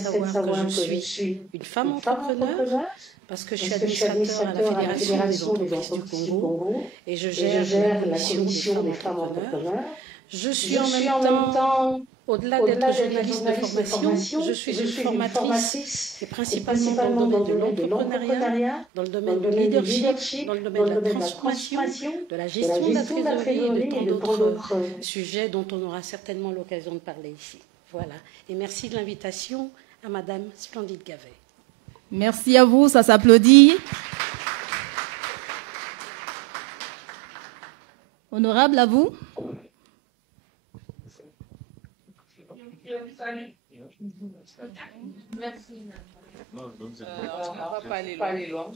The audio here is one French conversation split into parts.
savoir que je suis une femme entrepreneur, parce que je suis administrateur à la Fédération des entreprises du Congo et je gère la commission des femmes entrepreneurs. Je suis en même temps, au-delà d'être journaliste de formation, je suis une formatrice, et principalement dans le domaine de l'entrepreneuriat, dans le domaine du leadership, dans le domaine de la transformation, de la gestion de la trésorerie et de tant d'autres sujets dont on aura certainement l'occasion de parler ici. Voilà. Et merci de l'invitation à Madame Splendide Gavet. Merci à vous, ça s'applaudit. Honorable, à vous. Merci. On ne va pas aller loin.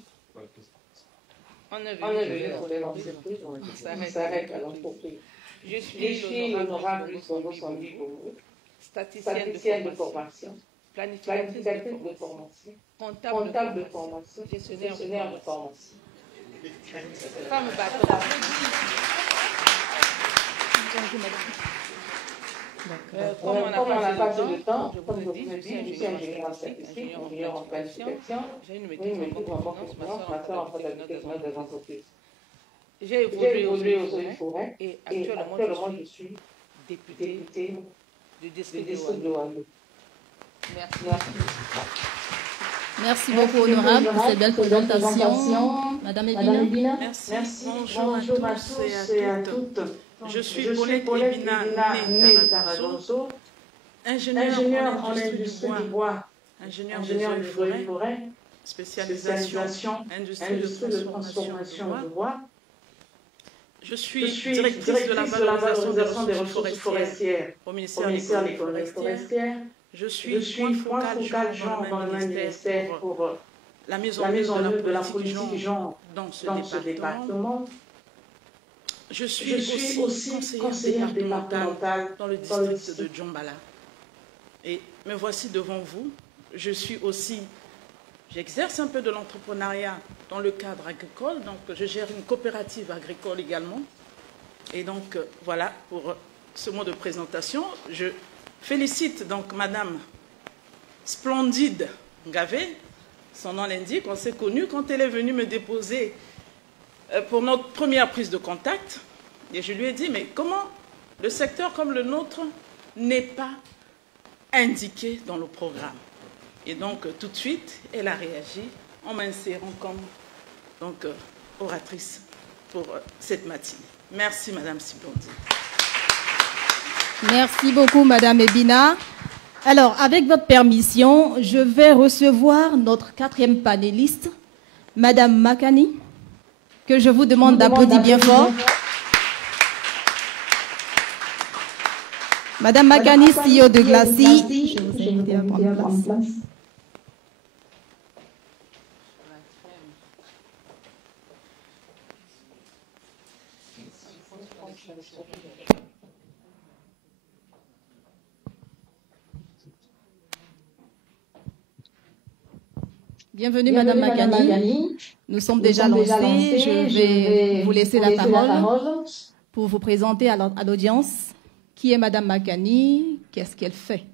On est venu pour les entreprises, on s'arrête à l'entreprise. Je suis l'honorable statisticienne de formation, planificatrice de formation, comptable de formation, gestionnaire de formation. Femme battante. Comme on n'a pas assez de temps, comme je vous l'ai dit, je suis ingénieur en statistique, ingénieur en planification, j'ai une maîtrise en banque et finance, master en planification des entreprises. J'ai évolué aux eaux et forêts et actuellement je suis députée du district de Ouattara. Merci. Merci beaucoup, honorable, pour cette belle présentation. Madame Ebina. Merci. Bonjour à tous et à toutes. Je suis Paulette Ebina, née Taragonso, ingénieure en industrie du bois, ingénieure des eaux et forêts, spécialisation industrie de transformation du bois. Je suis directrice de la valorisation des ressources forestières au ministère des forestières. Je suis point focal genre dans le ministère pour la mise en œuvre de la politique du genre dans ce département. Je suis aussi conseillère départementale dans le district de Djombala. Et me voici devant vous. J'exerce un peu de l'entrepreneuriat dans le cadre agricole. Donc, je gère une coopérative agricole également. Et donc, voilà pour ce mot de présentation. Je félicite donc Madame Splendide Gavet. Son nom l'indique, on s'est connus quand elle est venue me déposer pour notre première prise de contact. Et je lui ai dit, mais comment le secteur comme le nôtre n'est pas indiqué dans le programme? Et donc, tout de suite, elle a réagi en m'insérant comme oratrice pour cette matinée. Merci, Madame Splendide. Merci beaucoup, Madame Ebina. Alors, avec votre permission, je vais recevoir notre quatrième panéliste, Madame Makani, que je vous demande d'applaudir bien fort. Madame Makani, CEO de Glacis, je vous invite à prendre place. Bienvenue, Madame Makani. Nous sommes déjà lancés. Je vais vous laisser la parole pour vous présenter à l'audience. Qui est Madame Makani? Qu'est-ce qu'elle fait?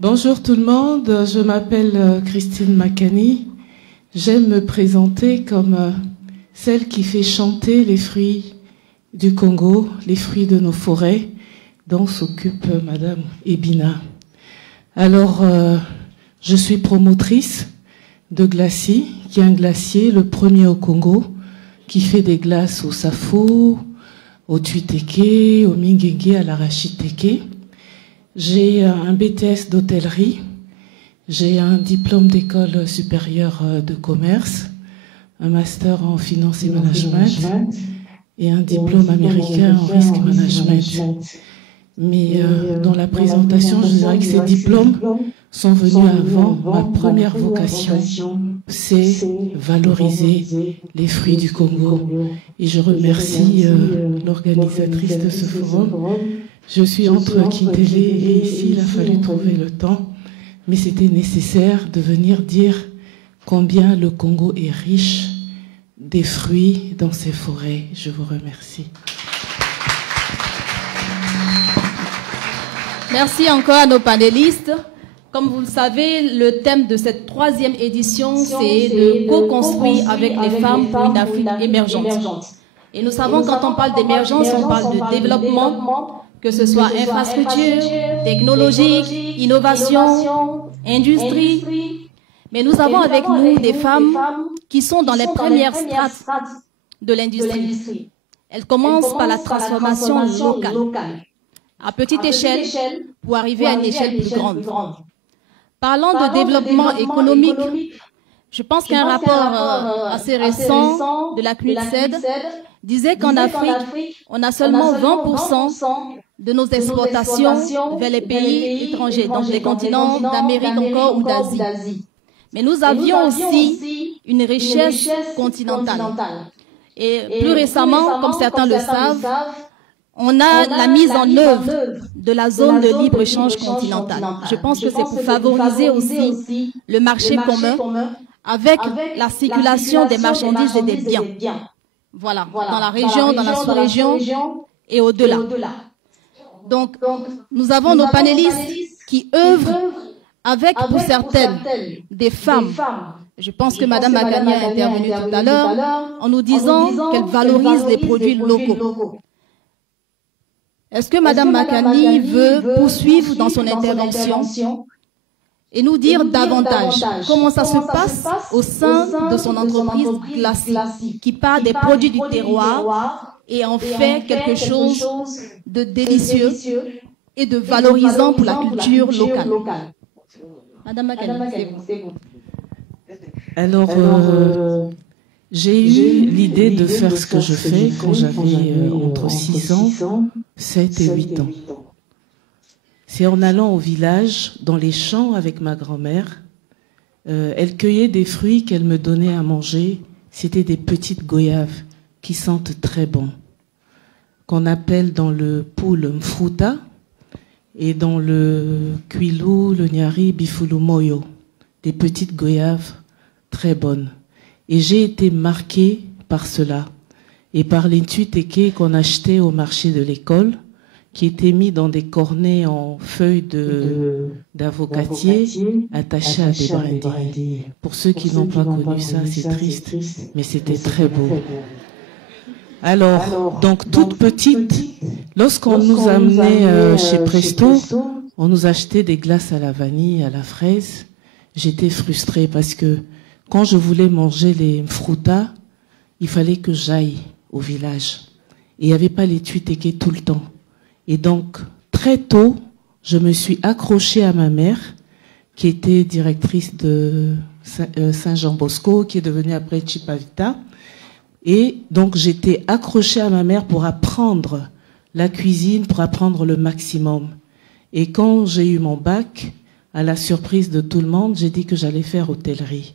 Bonjour tout le monde, je m'appelle Christine Makani. J'aime me présenter comme celle qui fait chanter les fruits du Congo, les fruits de nos forêts, dont s'occupe Madame Ebina. Alors, je suis promotrice de Glacis, qui est un glacier, le premier au Congo, qui fait des glaces au Safo, au Tuiteke, au Mingenge, à l'Arachiteke. J'ai un BTS d'hôtellerie, j'ai un diplôme d'école supérieure de commerce, un master en finance et management et un diplôme américain en risk management. Mais dans la présentation, je dirais que ces diplômes sont venus avant. Ma première vocation, c'est valoriser les fruits du Congo. Et je remercie l'organisatrice de ce forum. Je suis entre Kintélé et ici, il a fallu trouver le temps, mais c'était nécessaire de venir dire combien le Congo est riche des fruits dans ses forêts. Je vous remercie. Merci encore à nos panélistes. Comme vous le savez, le thème de cette 3e édition, c'est de co-construire avec les femmes pour une Afrique émergente. Et nous savons, quand on parle d'émergence, on parle de développement, que ce soit infrastructure, technologique, innovation, industrie. Mais nous avons avec nous des femmes qui sont dans les premières strates de l'industrie. Elles commencent par la transformation locale, à petite échelle, pour arriver à une échelle plus grande. Parlant de développement économique, je pense qu'un rapport assez récent de la CNUDSED disait qu'en Afrique, on a seulement 20% de nos exportations vers les pays étrangers, donc les continents d'Amérique encore ou d'Asie. Mais nous avions aussi une richesse continentale. Et plus récemment, comme certains le savent, on a la mise en œuvre de la zone de libre-échange continentale. Je pense que c'est pour favoriser aussi le marché commun avec la circulation des marchandises et des biens. Voilà, dans la région, dans la sous-région et au-delà. Donc, nous avons nos panélistes qui œuvrent avec, pour certaines, des femmes. Je pense que Mme Makani a intervenu tout à l'heure en nous disant qu'elle valorise les produits locaux. Est-ce que Mme Makani veut poursuivre dans son intervention et nous dire davantage comment ça se passe au sein de son entreprise Glacy, qui part des produits du terroir et en fait quelque chose de délicieux et de valorisant pour la culture locale. Mme Makani, c'est vous. Alors, j'ai eu l'idée de faire ce que je fais quand j'avais entre 6 ans, 7 et 8 ans. C'est en allant au village, dans les champs avec ma grand-mère. Elle cueillait des fruits qu'elle me donnait à manger. C'était des petites goyaves qui sentent très bon, qu'on appelle dans le poule mfruta et dans le Kwilu, le Nyari, bifulu moyo. Des petites goyaves très bonnes. Et j'ai été marquée par cela et par les tutékés qu'on achetait au marché de l'école, qui étaient mis dans des cornets en feuilles d'avocatier attachés à des brindilles. Pour ceux qui n'ont pas connu ça, c'est triste, mais c'était très beau. Alors, donc toute petite, lorsqu'on nous amenait chez Presto, on nous achetait des glaces à la vanille, à la fraise. J'étais frustrée parce que quand je voulais manger les mfruta, il fallait que j'aille au village. Et il n'y avait pas les tuitékés tout le temps. Et donc, très tôt, je me suis accrochée à ma mère, qui était directrice de Saint-Jean-Bosco, qui est devenue après Chipavita. Et donc, j'étais accrochée à ma mère pour apprendre la cuisine, pour apprendre le maximum. Et quand j'ai eu mon bac, à la surprise de tout le monde, j'ai dit que j'allais faire hôtellerie.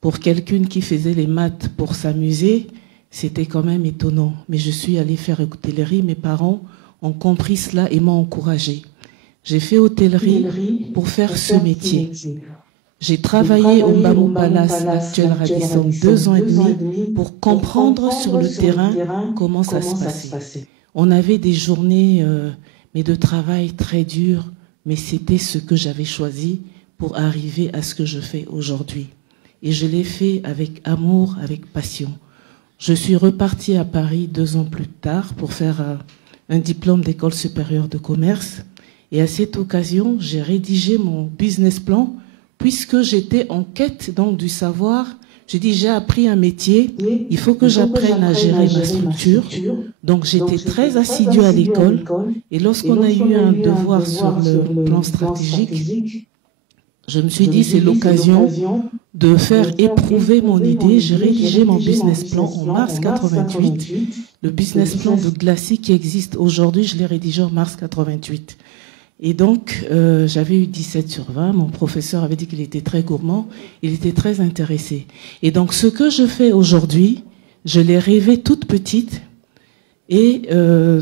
Pour quelqu'une qui faisait les maths pour s'amuser, c'était quand même étonnant. Mais je suis allée faire hôtellerie. Mes parents ont compris cela et m'ont encouragée. J'ai fait hôtellerie pour faire ce métier. J'ai travaillé au Mbamou Palace, l'actuel Radisson, 2 ans et demi pour comprendre sur le terrain comment ça se passait. On avait des journées mais de travail très dures, mais c'était ce que j'avais choisi pour arriver à ce que je fais aujourd'hui. Et je l'ai fait avec amour, avec passion. Je suis repartie à Paris 2 ans plus tard pour faire un diplôme d'école supérieure de commerce. Et à cette occasion, j'ai rédigé mon business plan puisque j'étais en quête donc du savoir. J'ai dit, j'ai appris un métier, il faut que j'apprenne à gérer ma structure. Donc j'étais très assidue à l'école. Et lorsqu'on a eu un devoir sur le plan stratégique, je me suis dit, c'est l'occasion de faire éprouver mon idée. J'ai rédigé mon business plan en mars 88. Le business plan de Glacy qui existe aujourd'hui, je l'ai rédigé en mars 88. Et donc, j'avais eu 17 sur 20. Mon professeur avait dit qu'il était très gourmand. Il était très intéressé. Et donc, ce que je fais aujourd'hui, je l'ai rêvé toute petite. Et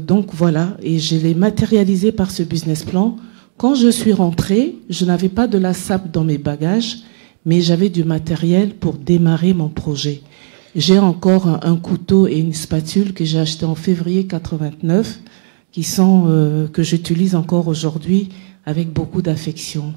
donc, voilà. Et je l'ai matérialisé par ce business plan. Quand je suis rentrée, je n'avais pas de la SAP dans mes bagages, mais j'avais du matériel pour démarrer mon projet. J'ai encore un couteau et une spatule que j'ai acheté en février 89, que j'utilise encore aujourd'hui avec beaucoup d'affection.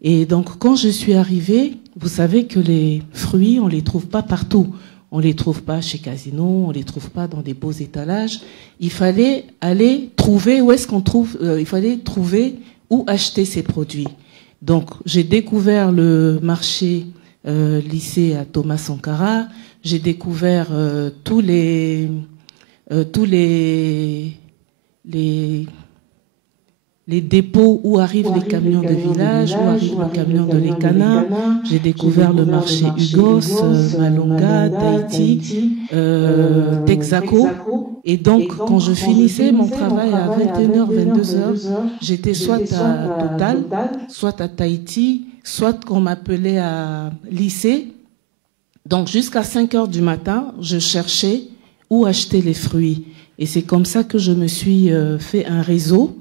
Et donc, quand je suis arrivée, vous savez que les fruits, on les trouve pas partout. On les trouve pas chez Casino, on les trouve pas dans des beaux étalages. Il fallait aller trouver il fallait trouver où acheter ces produits. Donc, j'ai découvert le marché lycée à Thomas Sankara. J'ai découvert tous les dépôts où arrivent les camions de village, où arrivent les camions de l'Ekana. J'ai découvert le marché Hugos, Malonga, Tahiti, Texaco. Et donc, quand je finissais mon travail à 21h, 22h, j'étais soit à Total, soit à Tahiti, soit qu'on m'appelait à lycée. Donc, jusqu'à 5h du matin, je cherchais où acheter les fruits. Et c'est comme ça que je me suis fait un réseau.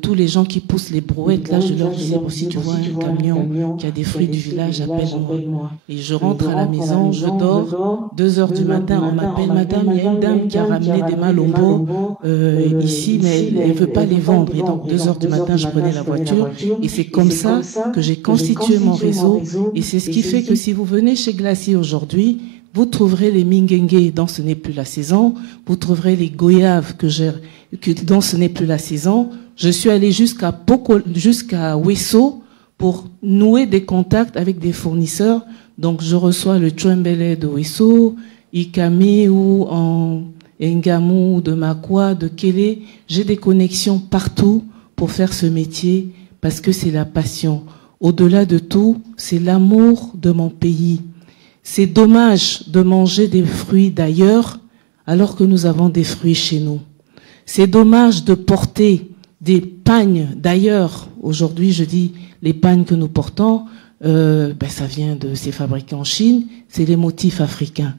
Tous les gens qui poussent les brouettes, là, je leur dis, si tu vois un camion qui a des fruits du village, appelle-moi. Et je rentre à la maison, je dors, 2h du matin, on m'appelle, madame, il y a une dame qui a ramené des malombo ici, mais elle ne veut pas les vendre. Et donc, 2h du matin, je prenais la voiture. Et c'est comme ça que j'ai constitué mon réseau. Et c'est ce qui fait que si vous venez chez Glacier aujourd'hui, vous trouverez les minguengue dont ce n'est plus la saison. Vous trouverez les goyaves dont ce n'est plus la saison. Je suis allée jusqu'à Wesso pour nouer des contacts avec des fournisseurs. Donc, je reçois le Chouembele de Wesso, Ikami ou en Ngamu, de Makwa, de Kélé. J'ai des connexions partout pour faire ce métier parce que c'est la passion. Au-delà de tout, c'est l'amour de mon pays. C'est dommage de manger des fruits d'ailleurs alors que nous avons des fruits chez nous. C'est dommage de porter des pagnes d'ailleurs. Aujourd'hui, je dis les pagnes que nous portons, c'est fabriqué en Chine, c'est les motifs africains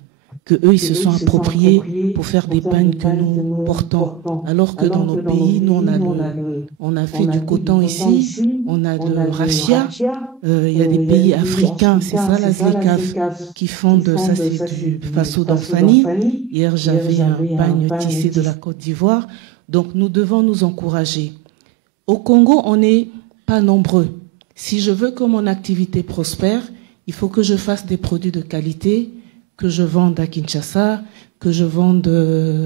que eux ils se sont appropriés pour faire des pagnes que nous portons. Alors que dans nos pays, nous on a fait du coton ici, on a le raffia. Il y a des pays africains, c'est ça la ZLECAF qui fondent ça, c'est du Faso d'Anfani. Hier j'avais un pagne tissé de la Côte d'Ivoire. Donc nous devons nous encourager. Au Congo, on n'est pas nombreux. Si je veux que mon activité prospère, il faut que je fasse des produits de qualité, que je vende à Kinshasa, que je vende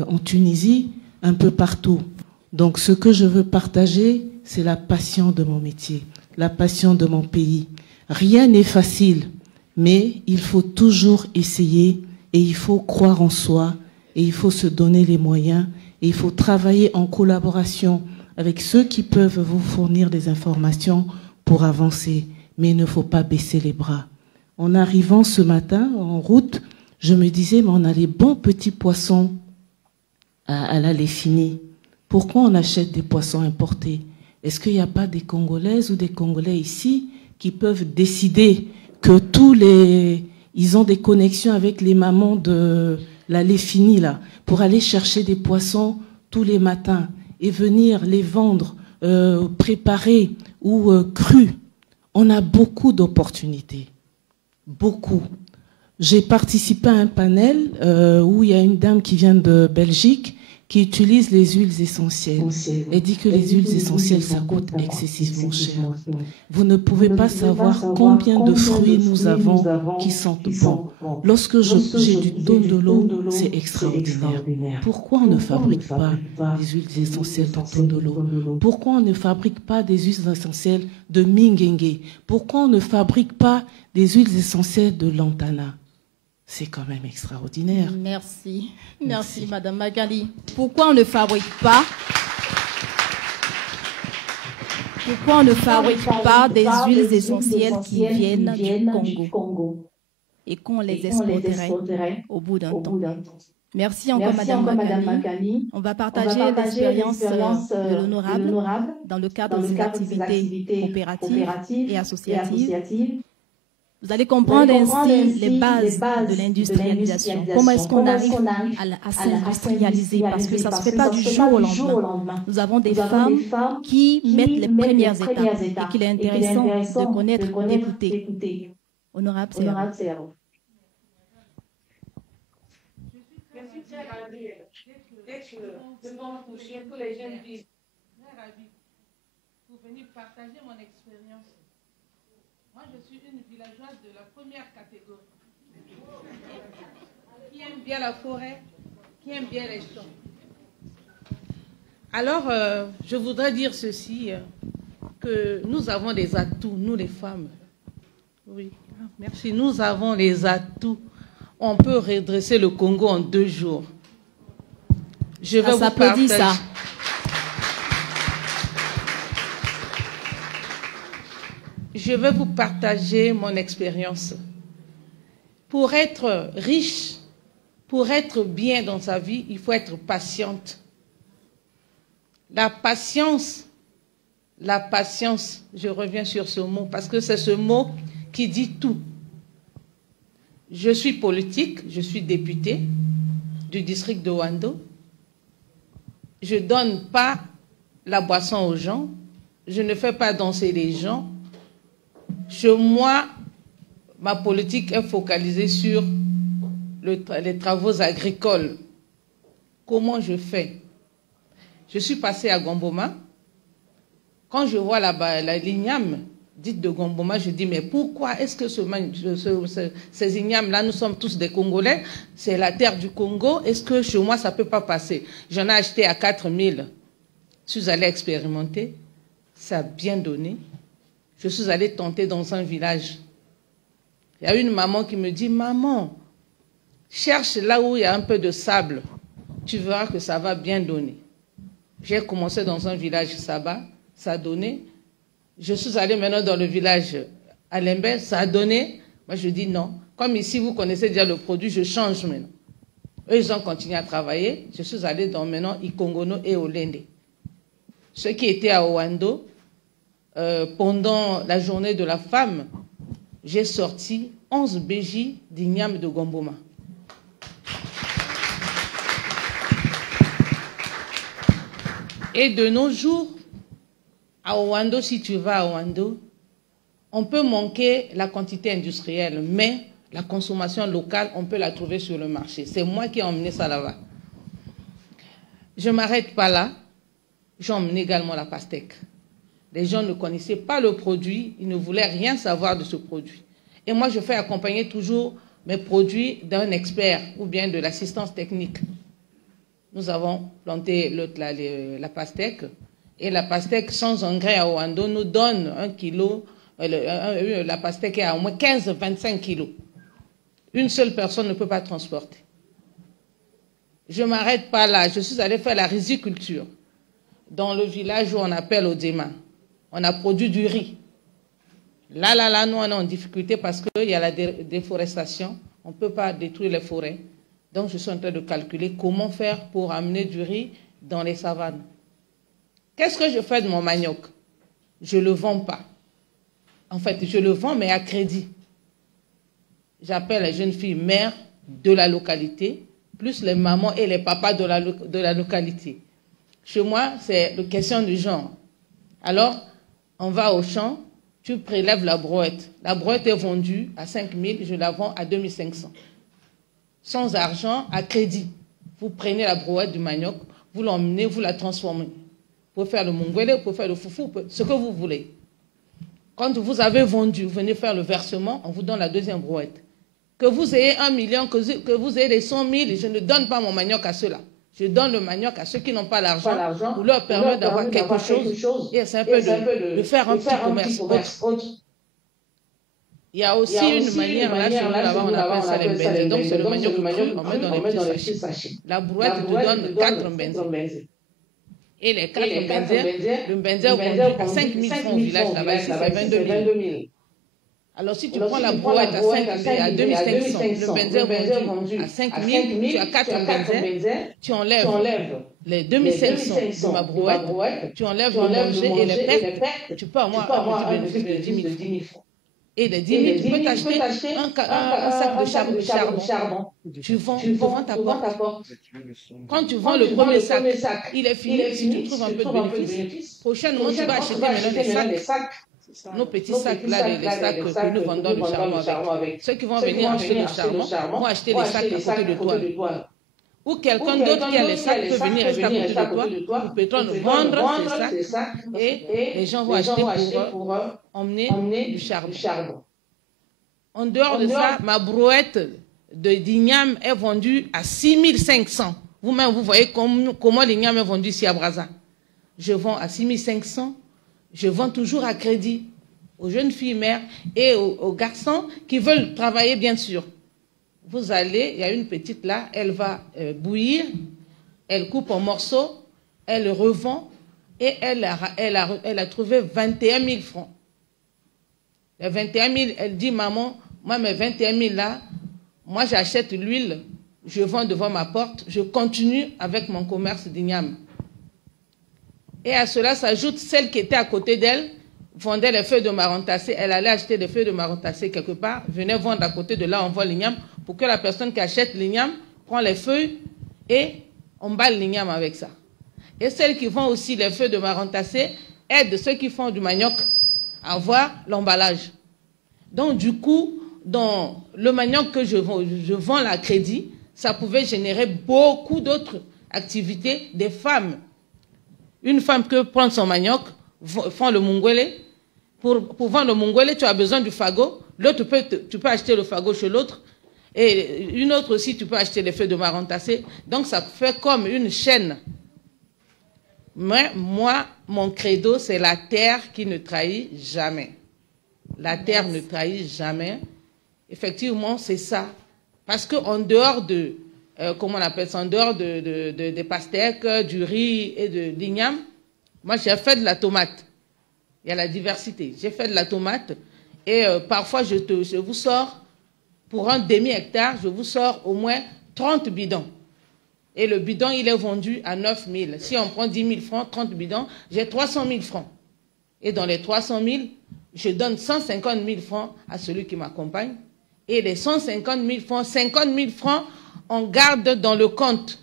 en Tunisie, un peu partout. Donc ce que je veux partager, c'est la passion de mon métier, la passion de mon pays. Rien n'est facile, mais il faut toujours essayer et il faut croire en soi et il faut se donner les moyens. Et il faut travailler en collaboration avec ceux qui peuvent vous fournir des informations pour avancer. Mais il ne faut pas baisser les bras. En arrivant ce matin en route, je me disais, mais on a les bons petits poissons à la Léfini. Pourquoi on achète des poissons importés? Est-ce qu'il n'y a pas des Congolaises ou des Congolais ici qui peuvent décider que ils ont des connexions avec les mamans de la Léfini, là, pour aller chercher des poissons tous les matins et venir les vendre préparés ou crus. On a beaucoup d'opportunités. Beaucoup. J'ai participé à un panel où il y a une dame qui vient de Belgique qui utilise les huiles essentielles. Elle dit que les huiles essentielles, ça coûte excessivement cher. Vous ne pouvez pas savoir combien de fruits nous avons qui sentent bon. Lorsque j'ai du tondolo, c'est extraordinaire. Pourquoi on ne fabrique pas des huiles essentielles de tondolo? Pourquoi on ne fabrique pas des huiles essentielles de minguengue? Pourquoi on ne fabrique pas des huiles essentielles de lantana? C'est quand même extraordinaire. Merci. Merci, Madame Magali. Pourquoi on ne fabrique pas des huiles essentielles qui viennent du Congo et qu'on les exporterait au bout d'un temps? Merci encore, Madame Makani. On va partager l'expérience de l'honorable dans le cadre de ses activités coopératives et associatives. Vous allez comprendre ainsi les bases de l'industrialisation. Comment est-ce qu'on arrive à s'industrialiser? Parce que ça ne se fait pas du jour au lendemain. Nous avons des femmes qui mettent les premières étapes et qu'il est intéressant de connaître, d'écouter. Honorable, c'est à vous. Pour venir partager mon expérience. Moi, je suis une villageoise de la première catégorie. Qui aime bien la forêt, qui aime bien les champs. Alors, je voudrais dire ceci, que nous avons des atouts, nous les femmes. Oui, merci. Nous avons les atouts. On peut redresser le Congo en 2 jours. Je vais vous partager ça. Je vais vous partager mon expérience. Pour être riche, pour être bien dans sa vie, il faut être patiente. La patience, je reviens sur ce mot, parce que c'est ce mot qui dit tout. Je suis politique, je suis députée du district de Ouando. Je ne donne pas la boisson aux gens, je ne fais pas danser les gens. Chez moi, ma politique est focalisée sur les travaux agricoles. Comment je fais? Je suis passée à Gomboma. Quand je vois la l'igname dite de Gomboma, je dis, mais pourquoi est-ce que ces ignames-là, nous sommes tous des Congolais, c'est la terre du Congo, est-ce que chez moi, ça ne peut pas passer? J'en ai acheté à 4 000. Je suis allée expérimenter. Ça a bien donné. Je suis allée tenter dans un village. Il y a une maman qui me dit, maman, cherche là où il y a un peu de sable. Tu verras que ça va bien donner. J'ai commencé dans un village Saba, ça a donné. Je suis allée maintenant dans le village Alembe, ça a donné. Moi, je dis non. Comme ici, vous connaissez déjà le produit, je change maintenant. Eux, ils ont continué à travailler. Je suis allée dans maintenant Ikongono et Olende. Ceux qui étaient à Ouando, pendant la journée de la femme, j'ai sorti 11 bégies d'igname de Gomboma. Et de nos jours, à Ouando, si tu vas à Ouando, on peut manquer la quantité industrielle, mais la consommation locale, on peut la trouver sur le marché. C'est moi qui ai emmené ça là-bas. Je ne m'arrête pas là. J'ai emmené également la pastèque. Les gens ne connaissaient pas le produit, ils ne voulaient rien savoir de ce produit. Et moi, je fais accompagner toujours mes produits d'un expert ou bien de l'assistance technique. Nous avons planté la pastèque. Et la pastèque sans engrais à Ouando nous donne 1 kilo. La pastèque est à au moins 15-25 kilos. Une seule personne ne peut pas transporter. Je ne m'arrête pas là. Je suis allée faire la riziculture dans le village où on appelle Odema. On a produit du riz. Là, nous, on est en difficulté parce qu'il y a la déforestation. On ne peut pas détruire les forêts. Donc, je suis en train de calculer comment faire pour amener du riz dans les savanes. Qu'est-ce que je fais de mon manioc? Je ne le vends pas. En fait, je le vends, mais à crédit. J'appelle les jeunes filles mères de la localité, plus les mamans et les papas de la localité. Chez moi, c'est la question du genre. Alors, on va au champ, tu prélèves la brouette. La brouette est vendue à 5 000, je la vends à 2 500. Sans argent, à crédit. Vous prenez la brouette du manioc, vous l'emmenez, vous la transformez. Vous pouvez faire le mongolais, vous pouvez faire le foufou, ce que vous voulez. Quand vous avez vendu, vous venez faire le versement, on vous donne la deuxième brouette. Que vous ayez 1 million, que vous ayez les 100 000, je ne donne pas mon manioc à ceux-là. Je donne le manioc à ceux qui n'ont pas l'argent pour leur permettre d'avoir quelque chose. Et c'est un peu de faire un petit commerce. Il y a aussi une manière, là, chez nous, là-bas, on appelle ça les mbenzé. Donc, c'est le manioc cru, on met dans les petits sachets. La brouette te donne 4 mbenzé. Et les 4 mbenzé, le mbenzé est vendu à 5 000 francs au village là-bas, ici c'est 22 000. Alors, si tu prends la brouette à 2500, le benzène vendu à 5000, tu as 4 benzènes, tu enlèves les 2500 de ma brouette, tu enlèves le manger et les pertes, tu peux avoir un petit bénéfice de 10 000 francs. Et de 10 000, tu peux t'acheter un sac de charbon. Tu vends ta porte. Quand tu vends le premier sac, il est fini. Si tu trouves un peu de bénéfice, prochainement, tu vas acheter maintenant des sacs. Nos petits sacs, là, les sacs que nous vendons le charbon avec. Ceux qui vont venir acheter le charbon vont acheter les sacs à côté de toi. Ou quelqu'un d'autre qui a les sacs peut venir rester à côté de toi. Nous peut-on vendre ces sacs et les gens vont acheter pour emmener du charbon. En dehors de ça, ma brouette de d'igname est vendue à 6500. Vous-même, vous voyez comment l'igname est vendu ici à Brazza. Je vends à 6500. Je vends toujours à crédit aux jeunes filles mères et aux garçons qui veulent travailler, bien sûr. Vous allez, il y a une petite là, elle va bouillir, elle coupe en morceaux, elle revend et elle a trouvé 21 000 francs. Les 21 000, elle dit, maman, moi mes 21 000 là, moi j'achète l'huile, je vends devant ma porte, je continue avec mon commerce d'igname. Et à cela s'ajoute celle qui était à côté d'elle, vendait les feuilles de marron-tassé. Elle allait acheter des feuilles de marron-tassé quelque part, venait vendre à côté de là, on vend l'igname, pour que la personne qui achète l'igname prend les feuilles et emballe l'igname avec ça. Et celle qui vend aussi les feuilles de marron-tassé aide ceux qui font du manioc à avoir l'emballage. Donc du coup, dans le manioc que je vends à crédit, ça pouvait générer beaucoup d'autres activités des femmes. Une femme peut prendre son manioc, prend le mungwele. Pour vendre le mungwele, tu as besoin du fagot. L'autre, tu peux acheter le fagot chez l'autre. Et une autre aussi, tu peux acheter les feuilles de marron tassé. Donc, ça fait comme une chaîne. Mais moi, mon credo, c'est la terre qui ne trahit jamais. La terre ne trahit jamais. Effectivement, c'est ça. Parce qu'en dehors de... comment on appelle ça, en dehors des pastèques, du riz et de l'igname, moi j'ai fait de la tomate. Il y a la diversité. J'ai fait de la tomate et parfois je vous sors, pour un demi-hectare, je vous sors au moins 30 bidons. Et le bidon, il est vendu à 9 000. Si on prend 10 000 francs, 30 bidons, j'ai 300 000 francs. Et dans les 300 000, je donne 150 000 francs à celui qui m'accompagne. Et les 150 000 francs, 50 000 francs, on garde dans le compte.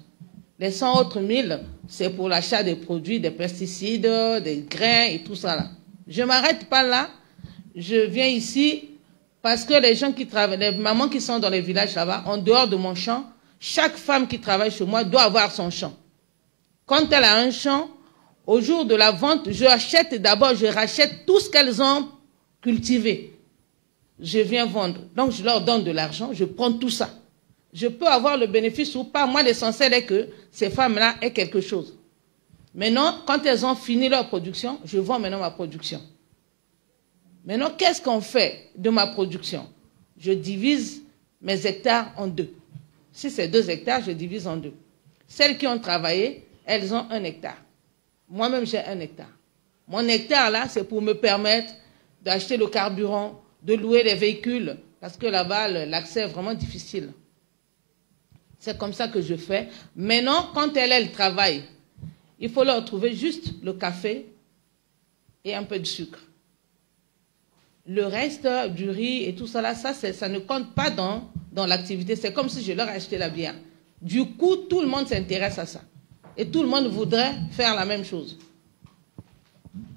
Les 100 autres 1000, c'est pour l'achat des produits, des pesticides, des grains et tout ça là. Je ne m'arrête pas là. Je viens ici parce que les gens qui travaillent, les mamans qui sont dans les villages là-bas, en dehors de mon champ, chaque femme qui travaille chez moi doit avoir son champ. Quand elle a un champ, au jour de la vente, je rachète tout ce qu'elles ont cultivé. Je viens vendre. Donc je leur donne de l'argent, je prends tout ça. Je peux avoir le bénéfice ou pas. Moi, l'essentiel est que ces femmes-là aient quelque chose. Maintenant, quand elles ont fini leur production, je vends maintenant ma production. Maintenant, qu'est-ce qu'on fait de ma production? Je divise mes hectares en deux. Si c'est 2 hectares, je divise en 2. Celles qui ont travaillé, elles ont 1 hectare. Moi-même, j'ai 1 hectare. Mon hectare, là, c'est pour me permettre d'acheter le carburant, de louer les véhicules, parce que là-bas, l'accès est vraiment difficile. C'est comme ça que je fais. Maintenant, quand elles travaillent, il faut leur trouver juste le café et un peu de sucre. Le reste du riz et tout ça, là, ça ne compte pas dans l'activité. C'est comme si je leur achetais la bière. Du coup, tout le monde s'intéresse à ça. Et tout le monde voudrait faire la même chose.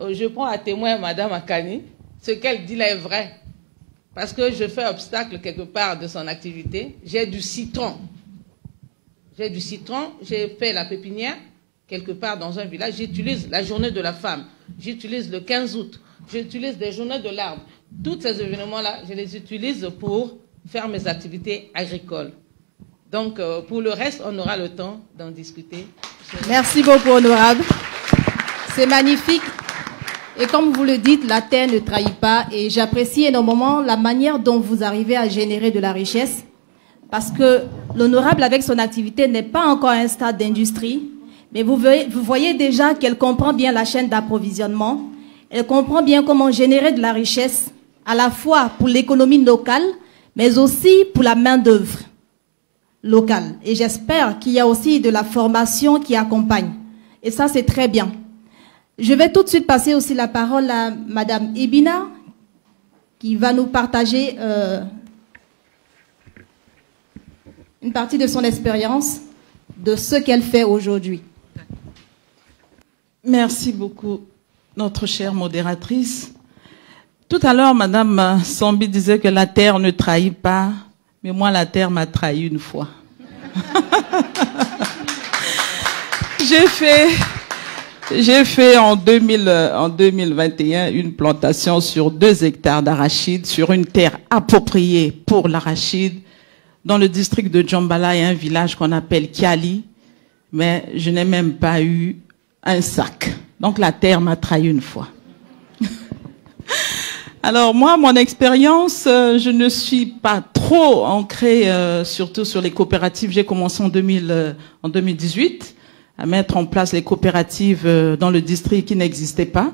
Je prends à témoin Mme Akani. Ce qu'elle dit là est vrai. Parce que je fais obstacle quelque part de son activité. J'ai du citron. J'ai fait la pépinière quelque part dans un village. J'utilise la journée de la femme. J'utilise le 15 août. J'utilise des journées de l'arbre. Tous ces événements-là, je les utilise pour faire mes activités agricoles. Donc, pour le reste, on aura le temps d'en discuter. Merci beaucoup, honorable. C'est magnifique. Et comme vous le dites, la terre ne trahit pas. Et j'apprécie énormément la manière dont vous arrivez à générer de la richesse. Parce que l'honorable, avec son activité, n'est pas encore à un stade d'industrie. Mais vous voyez déjà qu'elle comprend bien la chaîne d'approvisionnement. Elle comprend bien comment générer de la richesse à la fois pour l'économie locale, mais aussi pour la main-d'œuvre locale. Et j'espère qu'il y a aussi de la formation qui accompagne. Et ça, c'est très bien. Je vais tout de suite passer aussi la parole à Madame Ibina, qui va nous partager une partie de son expérience, de ce qu'elle fait aujourd'hui. Merci beaucoup, notre chère modératrice. Tout à l'heure, Madame Sambi disait que la terre ne trahit pas, mais moi, la terre m'a trahi une fois. J'ai fait en 2021 une plantation sur 2 hectares d'arachide, sur une terre appropriée pour l'arachide, dans le district de Djambala, il y a un village qu'on appelle Kiali, mais je n'ai même pas eu un sac. Donc la terre m'a trahi une fois. Alors moi, mon expérience, je ne suis pas trop ancrée, surtout sur les coopératives. J'ai commencé en 2018 à mettre en place les coopératives dans le district qui n'existait pas.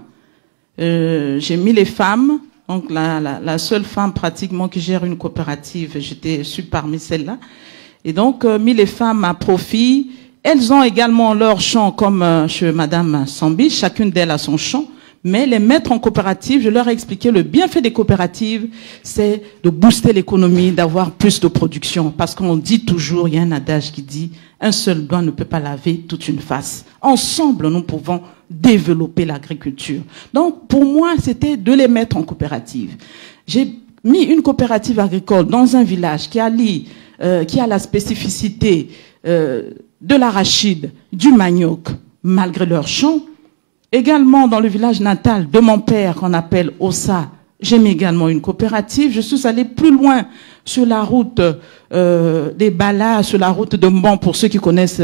J'ai mis les femmes. Donc la seule femme pratiquement qui gère une coopérative, je suis parmi celles-là. Et donc mis les femmes à profit. Elles ont également leur champ comme chez Madame Sambi, chacune d'elles a son champ. Mais les mettre en coopérative, je leur ai expliqué le bienfait des coopératives, c'est de booster l'économie, d'avoir plus de production. Parce qu'on dit toujours, il y a un adage qui dit, un seul doigt ne peut pas laver toute une face. Ensemble, nous pouvons développer l'agriculture. Donc, pour moi, c'était de les mettre en coopérative. J'ai mis une coopérative agricole dans un village qui a la spécificité de l'arachide, du manioc, malgré leur champ. Également, dans le village natal de mon père, qu'on appelle Ossa, j'ai mis également une coopérative. Je suis allée plus loin sur la route des Bala, sur la route de Mbon, pour ceux qui connaissent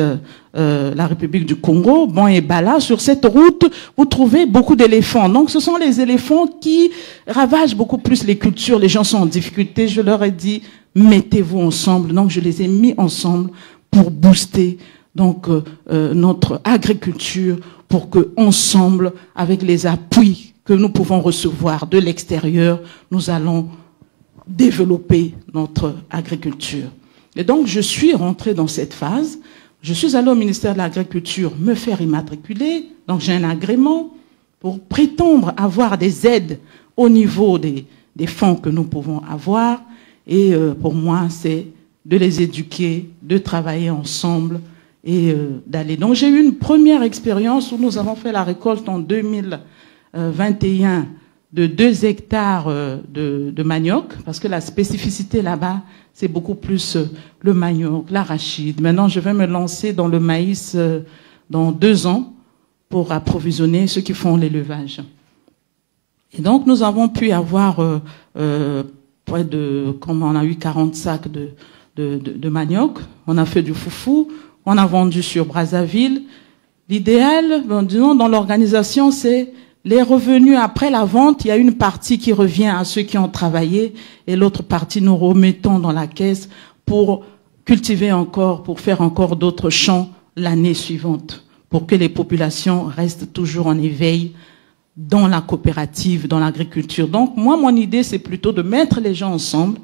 la République du Congo, Mbon et Bala. Sur cette route, vous trouvez beaucoup d'éléphants. Donc, ce sont les éléphants qui ravagent beaucoup plus les cultures. Les gens sont en difficulté. Je leur ai dit, mettez-vous ensemble. Donc, je les ai mis ensemble pour booster donc notre agriculture, pour que, ensemble, avec les appuis que nous pouvons recevoir de l'extérieur, nous allons développer notre agriculture. Et donc, je suis rentrée dans cette phase. Je suis allée au ministère de l'Agriculture me faire immatriculer. Donc, j'ai un agrément pour prétendre avoir des aides au niveau des fonds que nous pouvons avoir. Et pour moi, c'est de les éduquer, de travailler ensemble et d'aller. Donc, j'ai eu une première expérience où nous avons fait la récolte en 2021 de 2 hectares de manioc, parce que la spécificité là-bas, c'est beaucoup plus le manioc, l'arachide. Maintenant, je vais me lancer dans le maïs dans 2 ans pour approvisionner ceux qui font l'élevage. Et donc, nous avons pu avoir près de, comme on a eu 40 sacs de manioc. On a fait du foufou. On a vendu sur Brazzaville. L'idéal, disons, dans l'organisation, c'est les revenus après la vente. Il y a une partie qui revient à ceux qui ont travaillé et l'autre partie nous remettons dans la caisse pour cultiver encore, pour faire encore d'autres champs l'année suivante, pour que les populations restent toujours en éveil dans la coopérative, dans l'agriculture. Donc, moi, mon idée, c'est plutôt de mettre les gens ensemble,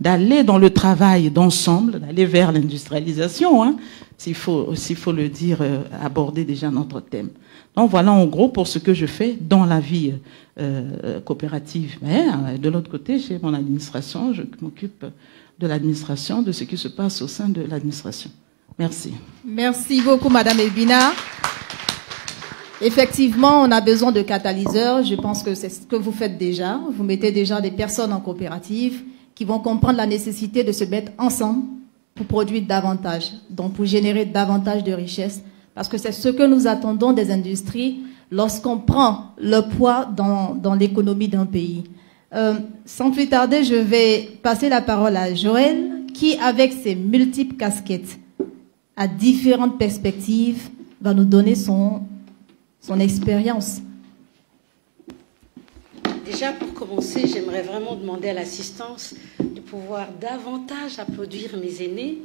d'aller dans le travail d'ensemble, d'aller vers l'industrialisation, hein, s'il faut le dire, aborder déjà notre thème. Donc voilà en gros pour ce que je fais dans la vie coopérative. Mais de l'autre côté, j'ai mon administration, je m'occupe de l'administration, de ce qui se passe au sein de l'administration. Merci. Merci beaucoup, Madame Ibina. Effectivement, on a besoin de catalyseurs. Je pense que c'est ce que vous faites déjà. Vous mettez déjà des personnes en coopérative qui vont comprendre la nécessité de se mettre ensemble pour produire davantage, donc pour générer davantage de richesses, parce que c'est ce que nous attendons des industries lorsqu'on prend le poids dans l'économie d'un pays. Sans plus tarder, je vais passer la parole à Joël, qui, avec ses multiples casquettes, à différentes perspectives, va nous donner son expérience. Déjà, pour commencer, j'aimerais vraiment demander à l'assistance de pouvoir davantage applaudir mes aînés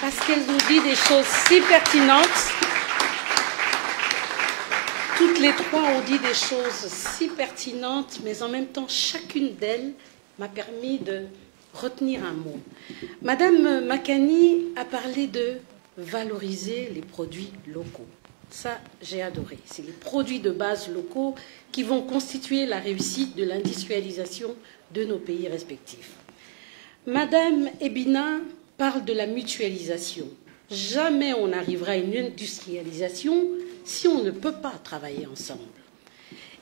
parce qu'elles ont dit des choses si pertinentes. Toutes les trois ont dit des choses si pertinentes, mais en même temps, chacune d'elles m'a permis de retenir un mot. Madame Makani a parlé de valoriser les produits locaux. Ça, j'ai adoré. C'est les produits de base locaux qui vont constituer la réussite de l'industrialisation de nos pays respectifs. Madame Ebina parle de la mutualisation. Jamais on n'arrivera à une industrialisation si on ne peut pas travailler ensemble.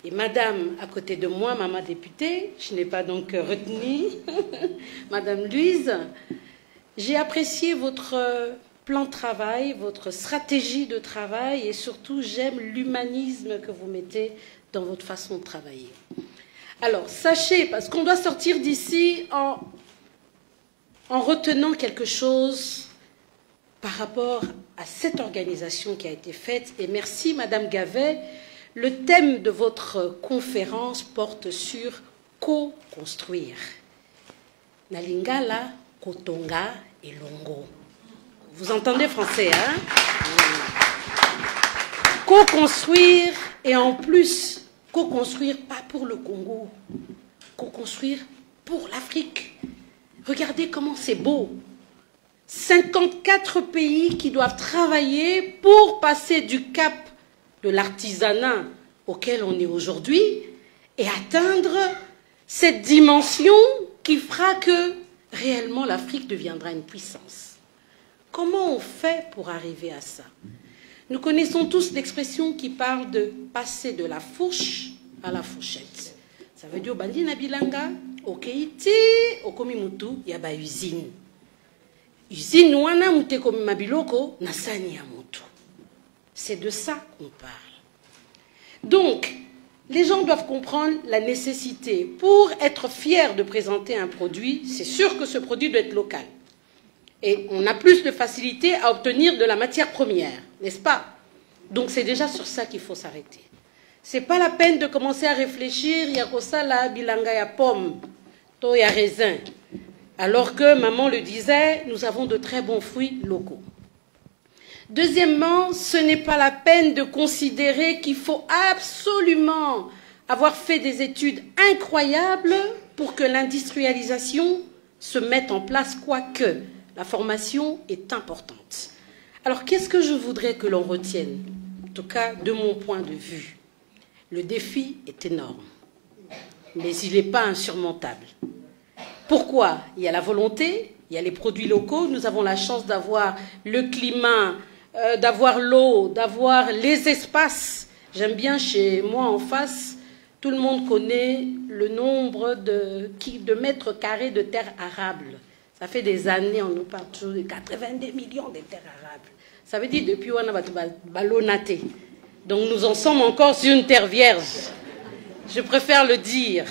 Et madame, à côté de moi, maman députée, je n'ai pas donc retenu, madame Louise, j'ai apprécié votre plan de travail, votre stratégie de travail et surtout, j'aime l'humanisme que vous mettez dans votre façon de travailler. Alors, sachez, parce qu'on doit sortir d'ici en retenant quelque chose par rapport à cette organisation qui a été faite. Et merci, madame Gavet. Le thème de votre conférence porte sur co-construire. Nalingala, Kotonga et Longo. Vous entendez français, hein? Co-construire et en plus, co-construire pas pour le Congo, co-construire pour l'Afrique. Regardez comment c'est beau. 54 pays qui doivent travailler pour passer du cap de l'artisanat auquel on est aujourd'hui et atteindre cette dimension qui fera que réellement l'Afrique deviendra une puissance. Comment on fait pour arriver à ça? Nous connaissons tous l'expression qui parle de passer de la fourche à la fourchette. Ça veut dire bandi na bilanga, okeiti, okomimutu, yaba usine. Usine wana mute komi mabiloko na sani ya moto. C'est de ça qu'on parle. Donc, les gens doivent comprendre la nécessité. Pour être fier de présenter un produit, c'est sûr que ce produit doit être local. Et on a plus de facilité à obtenir de la matière première, n'est-ce pas? Donc c'est déjà sur ça qu'il faut s'arrêter. Ce n'est pas la peine de commencer à réfléchir, il y a quoi ça là, bilanga ya pomme, to ya raisin. Alors que maman le disait, nous avons de très bons fruits locaux. Deuxièmement, ce n'est pas la peine de considérer qu'il faut absolument avoir fait des études incroyables pour que l'industrialisation se mette en place, quoique la formation est importante. Alors, qu'est-ce que je voudrais que l'on retienne? En tout cas, de mon point de vue, le défi est énorme, mais il n'est pas insurmontable. Pourquoi? Il y a la volonté, il y a les produits locaux, nous avons la chance d'avoir le climat, d'avoir l'eau, d'avoir les espaces. J'aime bien chez moi en face, tout le monde connaît le nombre de mètres carrés de terres arables. Ça fait des années, on nous parle toujours de 82 millions de terres arables. Ça veut dire depuis on a ballonnaté. Donc nous en sommes encore sur une terre vierge. Je préfère le dire.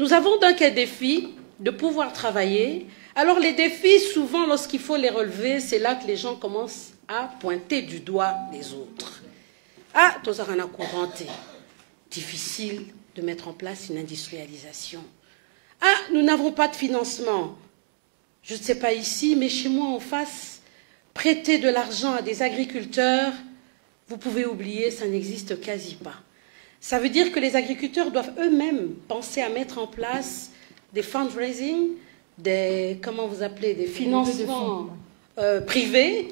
Nous avons donc un défi de pouvoir travailler. Alors les défis, souvent, lorsqu'il faut les relever, c'est là que les gens commencent à pointer du doigt les autres. Ah, Tozarana couranté. Difficile de mettre en place une industrialisation. Ah, nous n'avons pas de financement. Je ne sais pas ici, mais chez moi en face, prêter de l'argent à des agriculteurs, vous pouvez oublier, ça n'existe quasi pas. Ça veut dire que les agriculteurs doivent eux-mêmes penser à mettre en place des fundraising, des financements privés,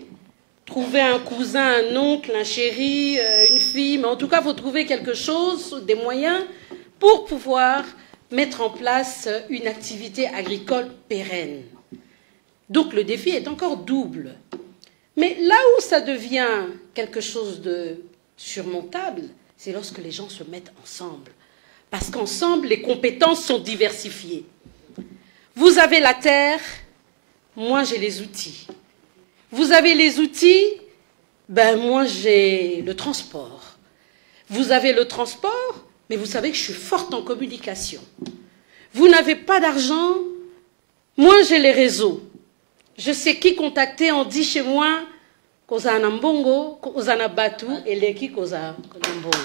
trouver un cousin, un oncle, un chéri, une fille, mais en tout cas, il faut trouver quelque chose, des moyens pour pouvoir mettre en place une activité agricole pérenne. Donc le défi est encore double. Mais là où ça devient quelque chose de surmontable, c'est lorsque les gens se mettent ensemble. Parce qu'ensemble, les compétences sont diversifiées. Vous avez la terre, moi j'ai les outils. Vous avez les outils, ben moi j'ai le transport. Vous avez le transport, mais vous savez que je suis forte en communication. Vous n'avez pas d'argent, moi j'ai les réseaux. Je sais qui contacter, on dit chez moi, koza nambongo, koza na batu, et leki koza nambongo.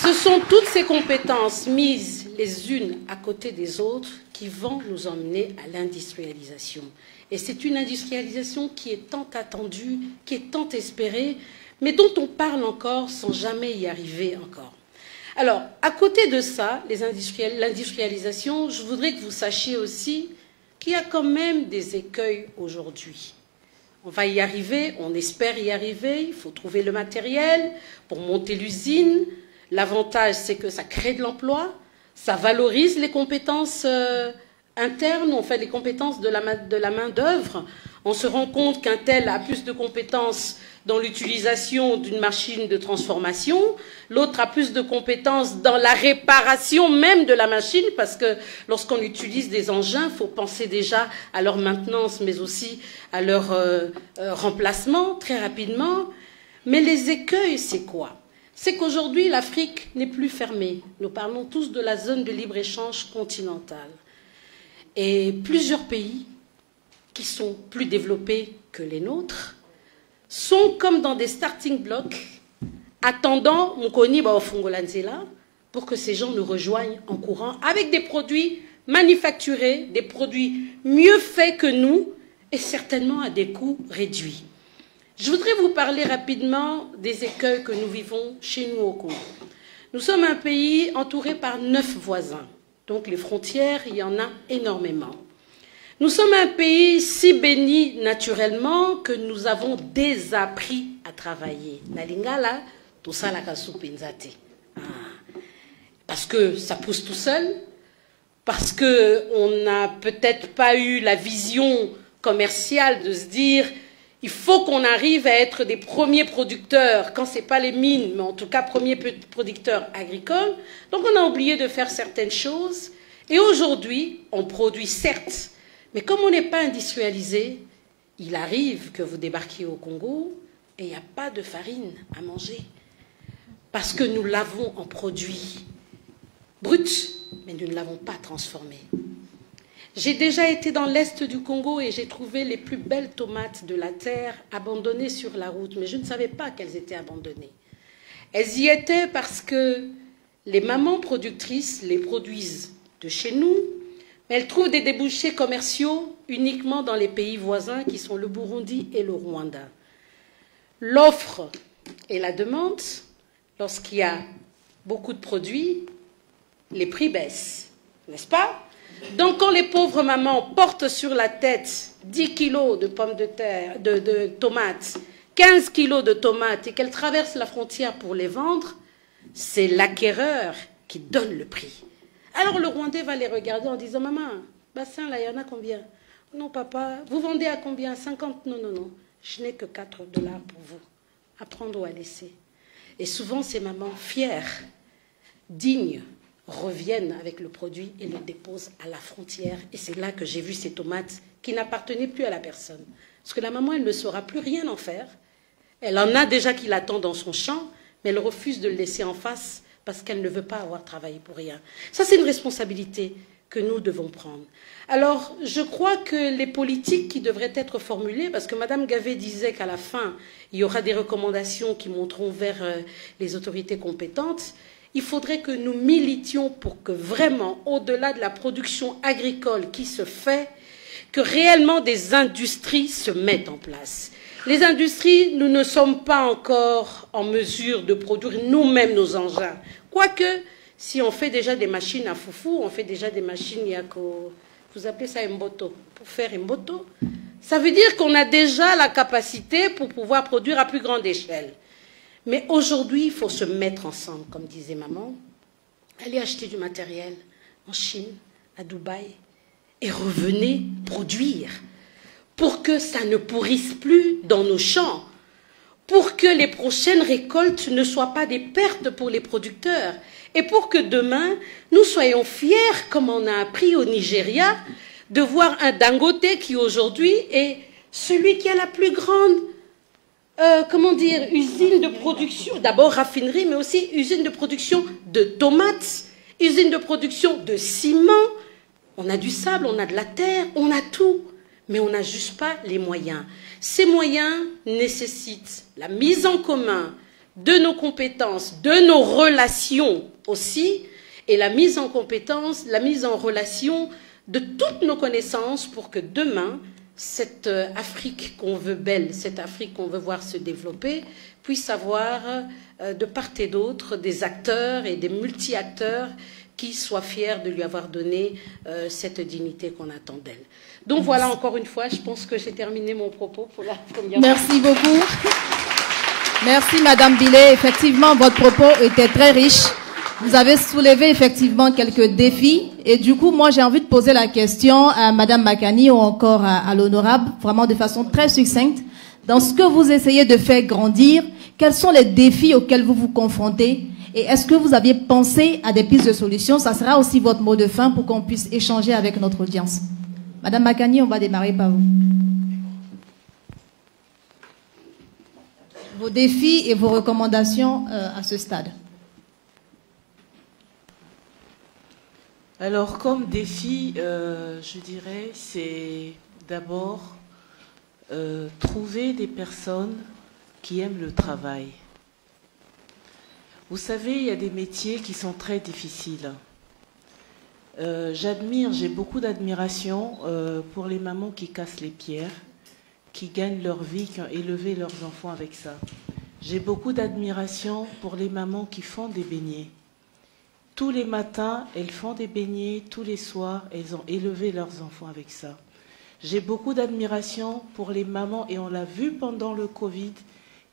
Ce sont toutes ces compétences mises les unes à côté des autres qui vont nous emmener à l'industrialisation. Et c'est une industrialisation qui est tant attendue, qui est tant espérée, mais dont on parle encore sans jamais y arriver encore. Alors, à côté de ça, l'industrialisation, je voudrais que vous sachiez aussi qu'il y a quand même des écueils aujourd'hui. On va y arriver, on espère y arriver, il faut trouver le matériel pour monter l'usine. L'avantage, c'est que ça crée de l'emploi, ça valorise les compétences internes, on fait les compétences de la main-d'œuvre. On se rend compte qu'un tel a plus de compétences dans l'utilisation d'une machine de transformation, l'autre a plus de compétences dans la réparation même de la machine, parce que lorsqu'on utilise des engins, il faut penser déjà à leur maintenance, mais aussi à leur remplacement très rapidement. Mais les écueils, c'est quoi? C'est qu'aujourd'hui, l'Afrique n'est plus fermée. Nous parlons tous de la zone de libre-échange continentale. Et plusieurs pays qui sont plus développés que les nôtres sont comme dans des starting blocks, attendant Mukoni Baofungolanzela pour que ces gens nous rejoignent en courant avec des produits manufacturés, des produits mieux faits que nous et certainement à des coûts réduits. Je voudrais vous parler rapidement des écueils que nous vivons chez nous au Congo. Nous sommes un pays entouré par 9 voisins, donc les frontières, il y en a énormément. Nous sommes un pays si béni naturellement que nous avons désappris à travailler. Nalingala, tout ça la kasupinzate. Parce que ça pousse tout seul, parce qu'on n'a peut-être pas eu la vision commerciale de se dire il faut qu'on arrive à être des premiers producteurs, quand ce n'est pas les mines, mais en tout cas premiers producteurs agricoles. Donc on a oublié de faire certaines choses. Et aujourd'hui, on produit certes, mais comme on n'est pas industrialisé, il arrive que vous débarquiez au Congo et il n'y a pas de farine à manger. Parce que nous l'avons en produit brut, mais nous ne l'avons pas transformé. J'ai déjà été dans l'est du Congo et j'ai trouvé les plus belles tomates de la terre abandonnées sur la route, mais je ne savais pas qu'elles étaient abandonnées. Elles y étaient parce que les mamans productrices les produisent de chez nous, mais elles trouvent des débouchés commerciaux uniquement dans les pays voisins qui sont le Burundi et le Rwanda. L'offre et la demande, lorsqu'il y a beaucoup de produits, les prix baissent, n'est-ce pas? Donc quand les pauvres mamans portent sur la tête 10 kilos de pommes de terre, de tomates, 15 kilos de tomates et qu'elles traversent la frontière pour les vendre, c'est l'acquéreur qui donne le prix. Alors le Rwandais va les regarder en disant « Maman, bassin là, il y en a combien ?»« Non papa, vous vendez à combien? 50 ? Non, non, non, je n'ai que 4 $ pour vous. À prendre ou à laisser. » Et souvent ces mamans fières, dignes, reviennent avec le produit et le déposent à la frontière. Et c'est là que j'ai vu ces tomates qui n'appartenaient plus à la personne. Parce que la maman, elle ne saura plus rien en faire. Elle en a déjà qui l'attend dans son champ, mais elle refuse de le laisser en face parce qu'elle ne veut pas avoir travaillé pour rien. Ça, c'est une responsabilité que nous devons prendre. Alors, je crois que les politiques qui devraient être formulées, parce que Mme Gavet disait qu'à la fin, il y aura des recommandations qui monteront vers les autorités compétentes, il faudrait que nous militions pour que vraiment, au-delà de la production agricole qui se fait, que réellement des industries se mettent en place. Les industries, nous ne sommes pas encore en mesure de produire nous-mêmes nos engins. Quoique, si on fait déjà des machines à foufou, on fait déjà des machines yako, vous appelez ça mboto, pour faire mboto, ça veut dire qu'on a déjà la capacité pour pouvoir produire à plus grande échelle. Mais aujourd'hui, il faut se mettre ensemble, comme disait maman, aller acheter du matériel en Chine, à Dubaï, et revenez produire pour que ça ne pourrisse plus dans nos champs, pour que les prochaines récoltes ne soient pas des pertes pour les producteurs, et pour que demain, nous soyons fiers, comme on a appris au Nigeria, de voir un Dangote qui aujourd'hui est celui qui a la plus grande usine de production, d'abord raffinerie, mais aussi usine de production de tomates, usine de production de ciment. On a du sable, on a de la terre, on a tout, mais on n'a juste pas les moyens. Ces moyens nécessitent la mise en commun de nos compétences, de nos relations aussi, et la mise en compétence, la mise en relation de toutes nos connaissances pour que demain, cette Afrique qu'on veut belle, cette Afrique qu'on veut voir se développer, puisse avoir de part et d'autre des acteurs et des multi-acteurs qui soient fiers de lui avoir donné cette dignité qu'on attend d'elle. Donc voilà, encore une fois, je pense que j'ai terminé mon propos pour la première fois. Merci beaucoup. Merci Madame Billet. Effectivement, votre propos était très riche. Vous avez soulevé effectivement quelques défis. Et du coup, moi, j'ai envie de poser la question à Madame Makani ou encore à l'honorable, vraiment de façon très succincte. Dans ce que vous essayez de faire grandir, quels sont les défis auxquels vous vous confrontez? Et est-ce que vous aviez pensé à des pistes de solutions? Ça sera aussi votre mot de fin pour qu'on puisse échanger avec notre audience. Madame Makani, on va démarrer par vous. Vos défis et vos recommandations à ce stade. Alors, comme défi, je dirais, c'est d'abord trouver des personnes qui aiment le travail. Vous savez, il y a des métiers qui sont très difficiles. J'ai beaucoup d'admiration pour les mamans qui cassent les pierres, qui gagnent leur vie, qui ont élevé leurs enfants avec ça. J'ai beaucoup d'admiration pour les mamans qui font des beignets. Tous les matins, elles font des beignets, tous les soirs, elles ont élevé leurs enfants avec ça. J'ai beaucoup d'admiration pour les mamans, et on l'a vu pendant le Covid,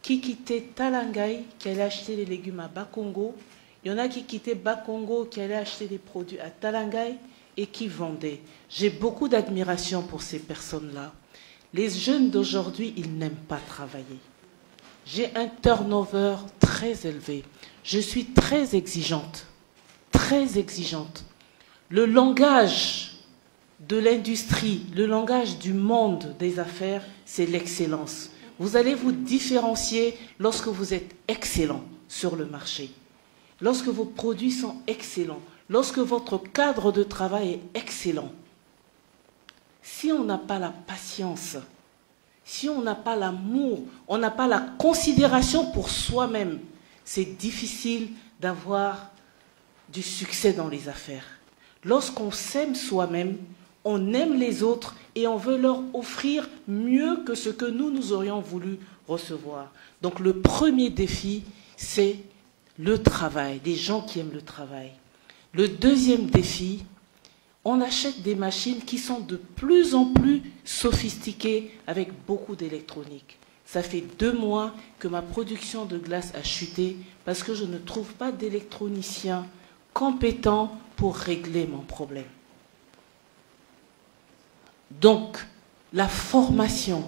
qui quittaient Talangaï, qui allaient acheter les légumes à Bakongo. Il y en a qui quittaient Bakongo, qui allaient acheter des produits à Talangaï et qui vendaient. J'ai beaucoup d'admiration pour ces personnes-là. Les jeunes d'aujourd'hui, ils n'aiment pas travailler. J'ai un turnover très élevé. Je suis très exigeante. Très exigeante. Le langage de l'industrie, le langage du monde des affaires, c'est l'excellence. Vous allez vous différencier lorsque vous êtes excellent sur le marché, lorsque vos produits sont excellents, lorsque votre cadre de travail est excellent. Si on n'a pas la patience, si on n'a pas l'amour, on n'a pas la considération pour soi-même, c'est difficile d'avoir du succès dans les affaires. Lorsqu'on s'aime soi-même, on aime les autres et on veut leur offrir mieux que ce que nous aurions voulu recevoir. Donc le premier défi, c'est le travail, des gens qui aiment le travail. Le deuxième défi, on achète des machines qui sont de plus en plus sophistiquées avec beaucoup d'électronique. Ça fait 2 mois que ma production de glace a chuté parce que je ne trouve pas d'électronicien compétent pour régler mon problème. Donc, la formation,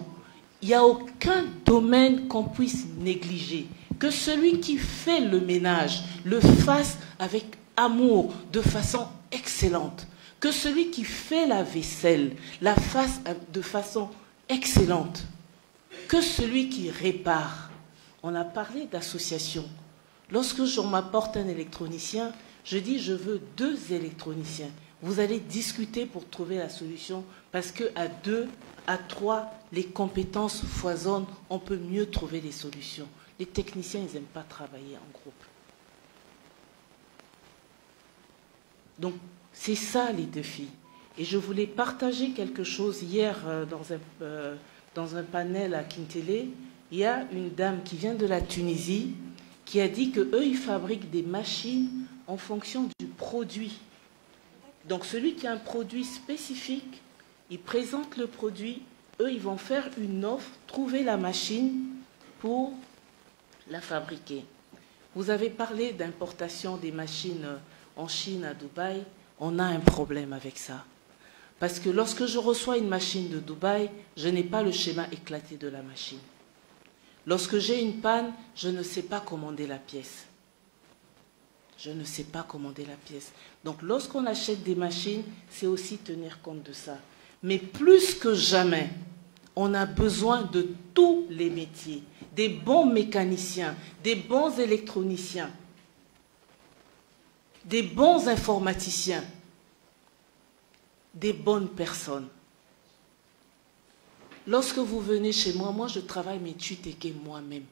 il n'y a aucun domaine qu'on puisse négliger. Que celui qui fait le ménage le fasse avec amour, de façon excellente. Que celui qui fait la vaisselle la fasse de façon excellente. Que celui qui répare. On a parlé d'association. Lorsque je m'apporte un électronicien, je dis je veux 2 électroniciens. Vous allez discuter pour trouver la solution parce qu'à 2, à 3, les compétences foisonnent, on peut mieux trouver les solutions. Les techniciens, ils n'aiment pas travailler en groupe. Donc, c'est ça les défis. Et je voulais partager quelque chose hier dans un panel à Kintélé. Il y a une dame qui vient de la Tunisie qui a dit qu'eux, ils fabriquent des machines en fonction du produit. Donc celui qui a un produit spécifique, il présente le produit, eux, ils vont faire une offre, trouver la machine pour la fabriquer. Vous avez parlé d'importation des machines en Chine, à Dubaï. On a un problème avec ça. Parce que lorsque je reçois une machine de Dubaï, je n'ai pas le schéma éclaté de la machine. Lorsque j'ai une panne, je ne sais pas commander la pièce. Je ne sais pas commander la pièce. Donc lorsqu'on achète des machines, c'est aussi tenir compte de ça. Mais plus que jamais, on a besoin de tous les métiers, des bons mécaniciens, des bons électroniciens, des bons informaticiens, des bonnes personnes. Lorsque vous venez chez moi, moi je travaille mes tuteke moi-même.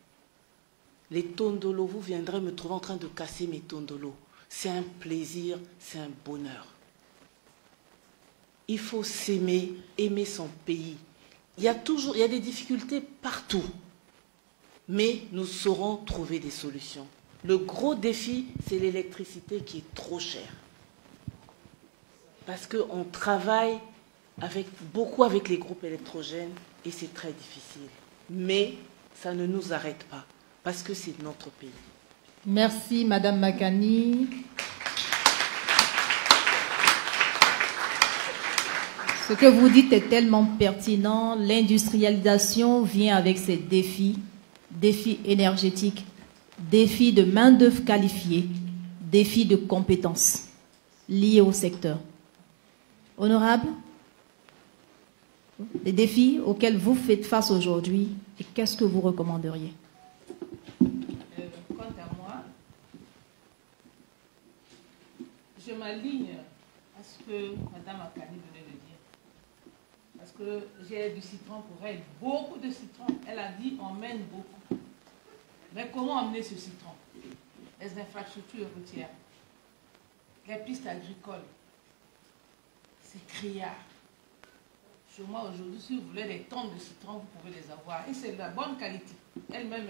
Les tondolos, vous viendrez me trouver en train de casser mes tondolos. C'est un plaisir, c'est un bonheur. Il faut s'aimer, aimer son pays. il y a des difficultés partout. Mais nous saurons trouver des solutions. Le gros défi, c'est l'électricité qui est trop chère. Parce qu'on travaille beaucoup avec les groupes électrogènes et c'est très difficile. Mais ça ne nous arrête pas, parce que c'est notre pays. Merci, Madame Makani. Ce que vous dites est tellement pertinent. L'industrialisation vient avec ses défis énergétiques, défis de main-d'œuvre qualifiée, défis de compétences liés au secteur. Honorable, les défis auxquels vous faites face aujourd'hui, et qu'est-ce que vous recommanderiez? Quant à moi, je m'aligne à ce que Mme Makani venait de dire. Parce que j'ai du citron pour elle, beaucoup de citron. Elle a dit on mène beaucoup. Mais comment emmener ce citron? Les infrastructures routières, les pistes agricoles, c'est criard. Chez moi aujourd'hui, si vous voulez des tonnes de citron, vous pouvez les avoir. Et c'est de la bonne qualité. Elle-même,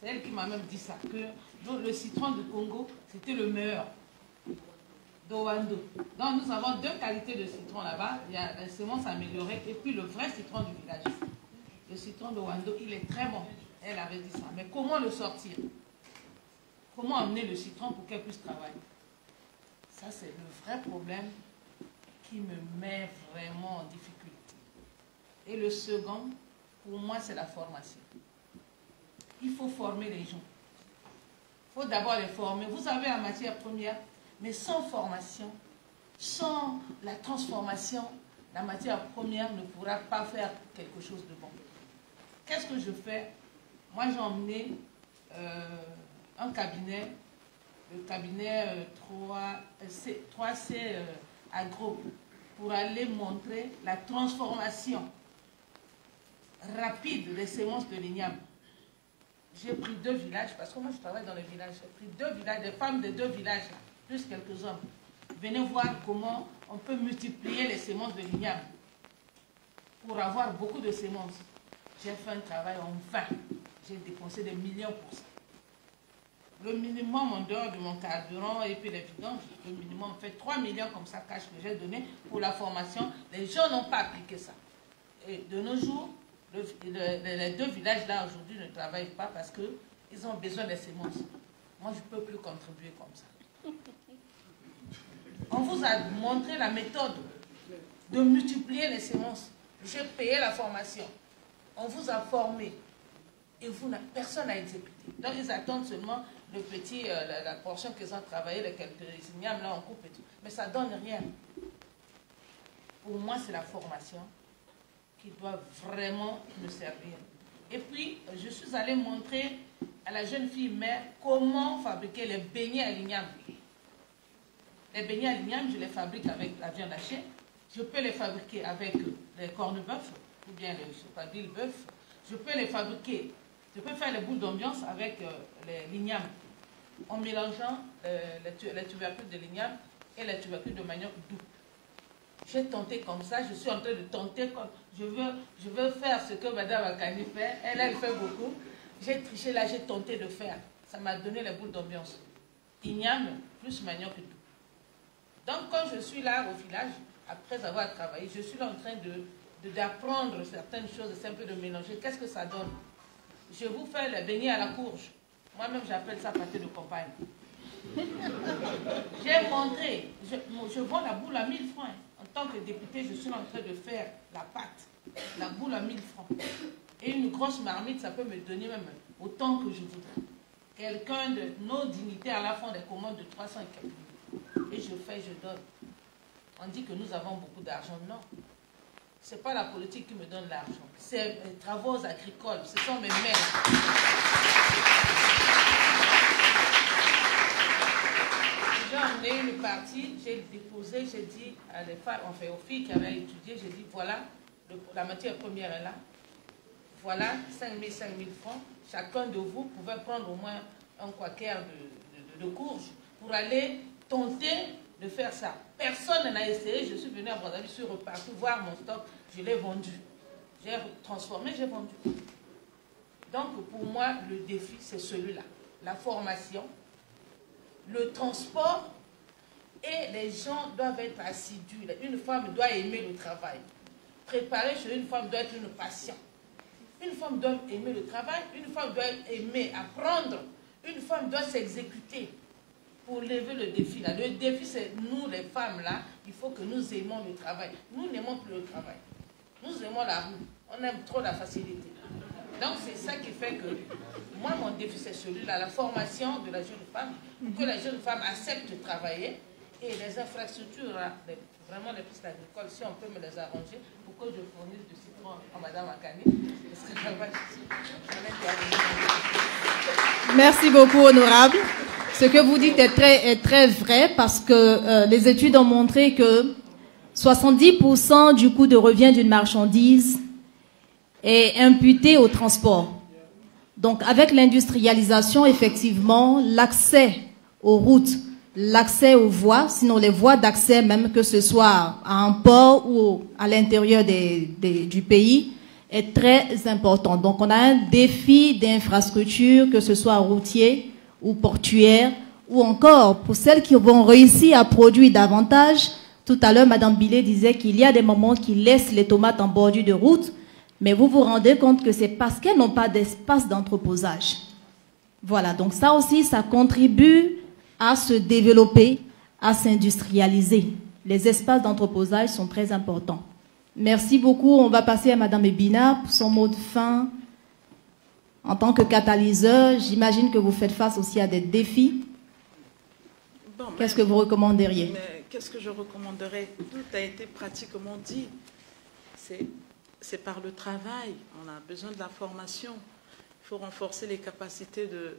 c'est elle qui m'a même dit ça, que le citron du Congo, c'était le meilleur. d'Owando. Donc nous avons deux qualités de citron là-bas. Il y a la semence améliorée et puis le vrai citron du village. Le citron d'Owando, il est très bon. Elle avait dit ça. Mais comment le sortir? Comment amener le citron pour qu'elle puisse travailler? Ça, c'est le vrai problème qui me met vraiment en difficulté. Et le second, pour moi, c'est la formation. Il faut former les gens. Il faut d'abord les former. Vous avez la matière première, mais sans formation, sans la transformation, la matière première ne pourra pas faire quelque chose de bon. Qu'est-ce que je fais? Moi, j'ai emmené un cabinet, le cabinet 3C Agro, pour aller montrer la transformation rapide des semences de l'igname. J'ai pris 2 villages, parce que moi je travaille dans les villages, j'ai pris 2 villages, des femmes de 2 villages, plus quelques hommes. Venez voir comment on peut multiplier les semences de l'igname pour avoir beaucoup de semences. J'ai fait un travail en vain. J'ai dépensé des millions pour ça. Le minimum en dehors de mon carburant et puis les vidanges, le minimum fait 3 millions comme ça cash que j'ai donné pour la formation. Les gens n'ont pas appliqué ça. Et de nos jours, les 2 villages là aujourd'hui ne travaillent pas parce qu'ils ont besoin des semences. Moi, je ne peux plus contribuer comme ça. On vous a montré la méthode de multiplier les semences. J'ai payé la formation. On vous a formé. Et personne n'a exécuté. Donc, ils attendent seulement le petit, la portion qu'ils ont travaillé, les quelques ignames, là, on coupe et tout. Mais ça ne donne rien. Pour moi, c'est la formation qui doit vraiment me servir. Et puis, je suis allée montrer à la jeune fille mère comment fabriquer les beignets à l'igname. Les beignets à l'igname, je les fabrique avec la viande hachée. Je peux les fabriquer avec les cornes-bœuf ou bien le bœuf. Je peux les fabriquer. Je peux faire les boules d'ambiance avec l'igname en mélangeant les tubercules de l'igname et les tubercules de manioc doux. J'ai tenté comme ça, je suis en train de tenter comme je veux faire ce que Mme Makani fait. Elle fait beaucoup. J'ai triché là, j'ai tenté de faire. Ça m'a donné les boules d'ambiance. Igname plus manioc doux. Donc quand je suis là au village, après avoir travaillé, je suis là en train d'apprendre certaines choses, c'est un peu de mélanger. Qu'est-ce que ça donne? Je vous fais les beignets à la courge. Moi-même, j'appelle ça pâté de campagne. J'ai montré, je vends la boule à 1000 francs. En tant que député, je suis en train de faire la pâte, la boule à 1000 francs. Et une grosse marmite, ça peut me donner même autant que je voudrais. Quelqu'un de nos dignitaires, à la fin, des commandes de 300 et quelques mille. Et je fais, je donne. On dit que nous avons beaucoup d'argent. Non. Ce n'est pas la politique qui me donne l'argent. C'est les travaux agricoles. Ce sont mes mères. J'ai emmené une partie, j'ai déposé, j'ai dit à les femmes, enfin aux filles qui avaient étudié, j'ai dit voilà, la matière première est là. Voilà, 5 000 francs. Chacun de vous pouvait prendre au moins un quaquer de courge pour aller tenter de faire ça. Personne n'a essayé. Je suis venue à Brazzaville, je suis repartie voir mon stock. Je l'ai vendu. j'ai transformé, j'ai vendu. Donc, pour moi, le défi, c'est celui-là. La formation, le transport, et les gens doivent être assidus. Une femme doit aimer le travail. Préparer chez une femme doit être une passion. Une femme doit aimer le travail, une femme doit aimer apprendre, une femme doit s'exécuter pour lever le défi. Là. Le défi, c'est nous, les femmes, là, il faut que nous aimons le travail. Nous n'aimons plus le travail. Nous aimons la roue. On aime trop la facilité. Donc, c'est ça qui fait que moi, mon défi, c'est celui-là, la formation de la jeune femme, pour que la jeune femme accepte de travailler et les infrastructures, là, vraiment les pistes agricoles, si on peut me les arranger, pour que je fournisse du citron à Mme Makani. Merci beaucoup, honorable. Ce que vous dites est très vrai parce que les études ont montré que 70% du coût de revient d'une marchandise est imputé au transport. Donc, avec l'industrialisation, effectivement, l'accès aux routes, l'accès aux voies, sinon les voies d'accès même, que ce soit à un port ou à l'intérieur du pays, est très important. Donc, on a un défi d'infrastructure, que ce soit routier ou portuaire, ou encore, pour celles qui vont réussir à produire davantage, tout à l'heure, Mme Billet disait qu'il y a des moments qui laissent les tomates en bordure de route, mais vous vous rendez compte que c'est parce qu'elles n'ont pas d'espace d'entreposage. Voilà, donc ça aussi, ça contribue à se développer, à s'industrialiser. Les espaces d'entreposage sont très importants. Merci beaucoup. On va passer à Mme Ebina pour son mot de fin. En tant que catalyseur, j'imagine que vous faites face aussi à des défis. Bon, qu'est-ce que vous recommanderiez? Qu'est-ce que je recommanderais? Tout a été pratiquement dit. C'est par le travail. On a besoin de la formation. Il faut renforcer les capacités de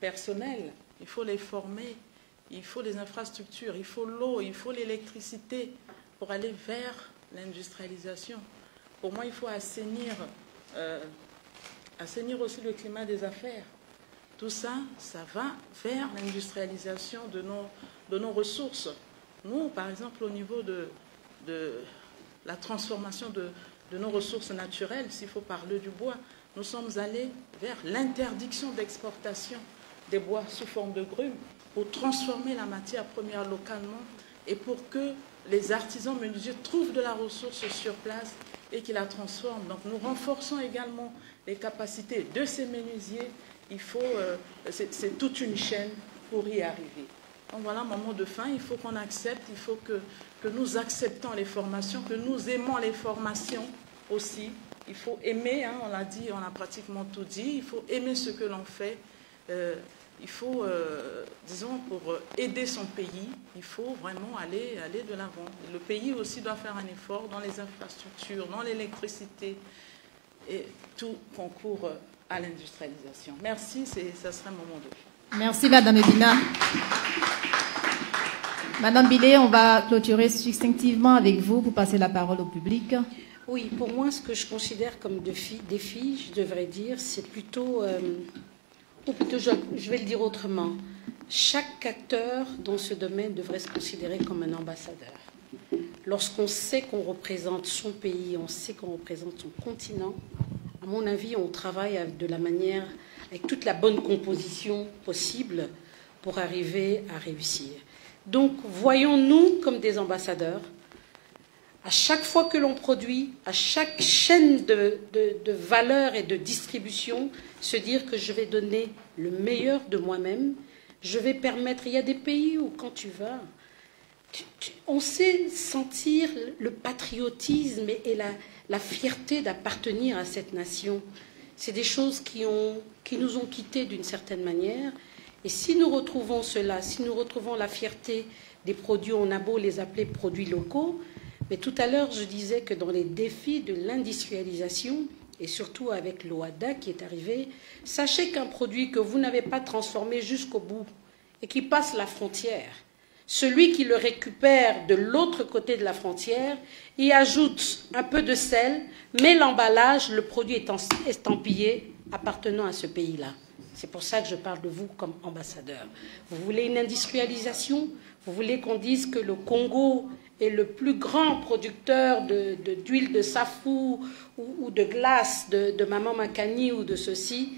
personnel. Il faut les former. Il faut les infrastructures. Il faut l'eau. Il faut l'électricité pour aller vers l'industrialisation. Pour moi, il faut assainir aussi le climat des affaires. Tout ça, ça va vers l'industrialisation de nos ressources. Nous, par exemple, au niveau de la transformation de nos ressources naturelles, s'il faut parler du bois, nous sommes allés vers l'interdiction d'exportation des bois sous forme de grumes pour transformer la matière première localement et pour que les artisans menuisiers trouvent de la ressource sur place et qu'ils la transforment. Donc nous renforçons également les capacités de ces menuisiers. C'est toute une chaîne pour y arriver. Donc voilà mon mot de fin. Il faut qu'on accepte, il faut que nous acceptons les formations, que nous aimons les formations aussi. Il faut aimer, hein, on l'a dit, on a pratiquement tout dit. Il faut aimer ce que l'on fait. Il faut, disons, pour aider son pays, il faut vraiment aller de l'avant. Le pays aussi doit faire un effort dans les infrastructures, dans l'électricité, et tout concourt à l'industrialisation. Merci, ça serait mon mot de fin. Merci, Mme Ebina. Mme Billet, on va clôturer succinctivement avec vous pour passer la parole au public. Oui, pour moi, ce que je considère comme défi, je devrais dire, c'est plutôt... ou plutôt, je vais le dire autrement, chaque acteur dans ce domaine devrait se considérer comme un ambassadeur. Lorsqu'on sait qu'on représente son pays, on sait qu'on représente son continent, à mon avis, on travaille avec toute la bonne composition possible pour arriver à réussir. Donc, voyons-nous comme des ambassadeurs. À chaque fois que l'on produit, à chaque chaîne de valeur et de distribution, se dire que je vais donner le meilleur de moi-même, je vais permettre... Il y a des pays où, quand tu vas, on sait sentir le patriotisme et la fierté d'appartenir à cette nation. C'est des choses qui nous ont quittés d'une certaine manière. Et si nous retrouvons cela, si nous retrouvons la fierté des produits, on a beau les appeler produits locaux, mais tout à l'heure, je disais que dans les défis de l'industrialisation, et surtout avec l'OADA qui est arrivé, sachez qu'un produit que vous n'avez pas transformé jusqu'au bout et qui passe la frontière, celui qui le récupère de l'autre côté de la frontière, y ajoute un peu de sel, met l'emballage, le produit est estampillé appartenant à ce pays-là. C'est pour ça que je parle de vous comme ambassadeur. Vous voulez une industrialisation? Vous voulez qu'on dise que le Congo est le plus grand producteur d'huile de safou ou de glace de Maman Makani ou de ceci,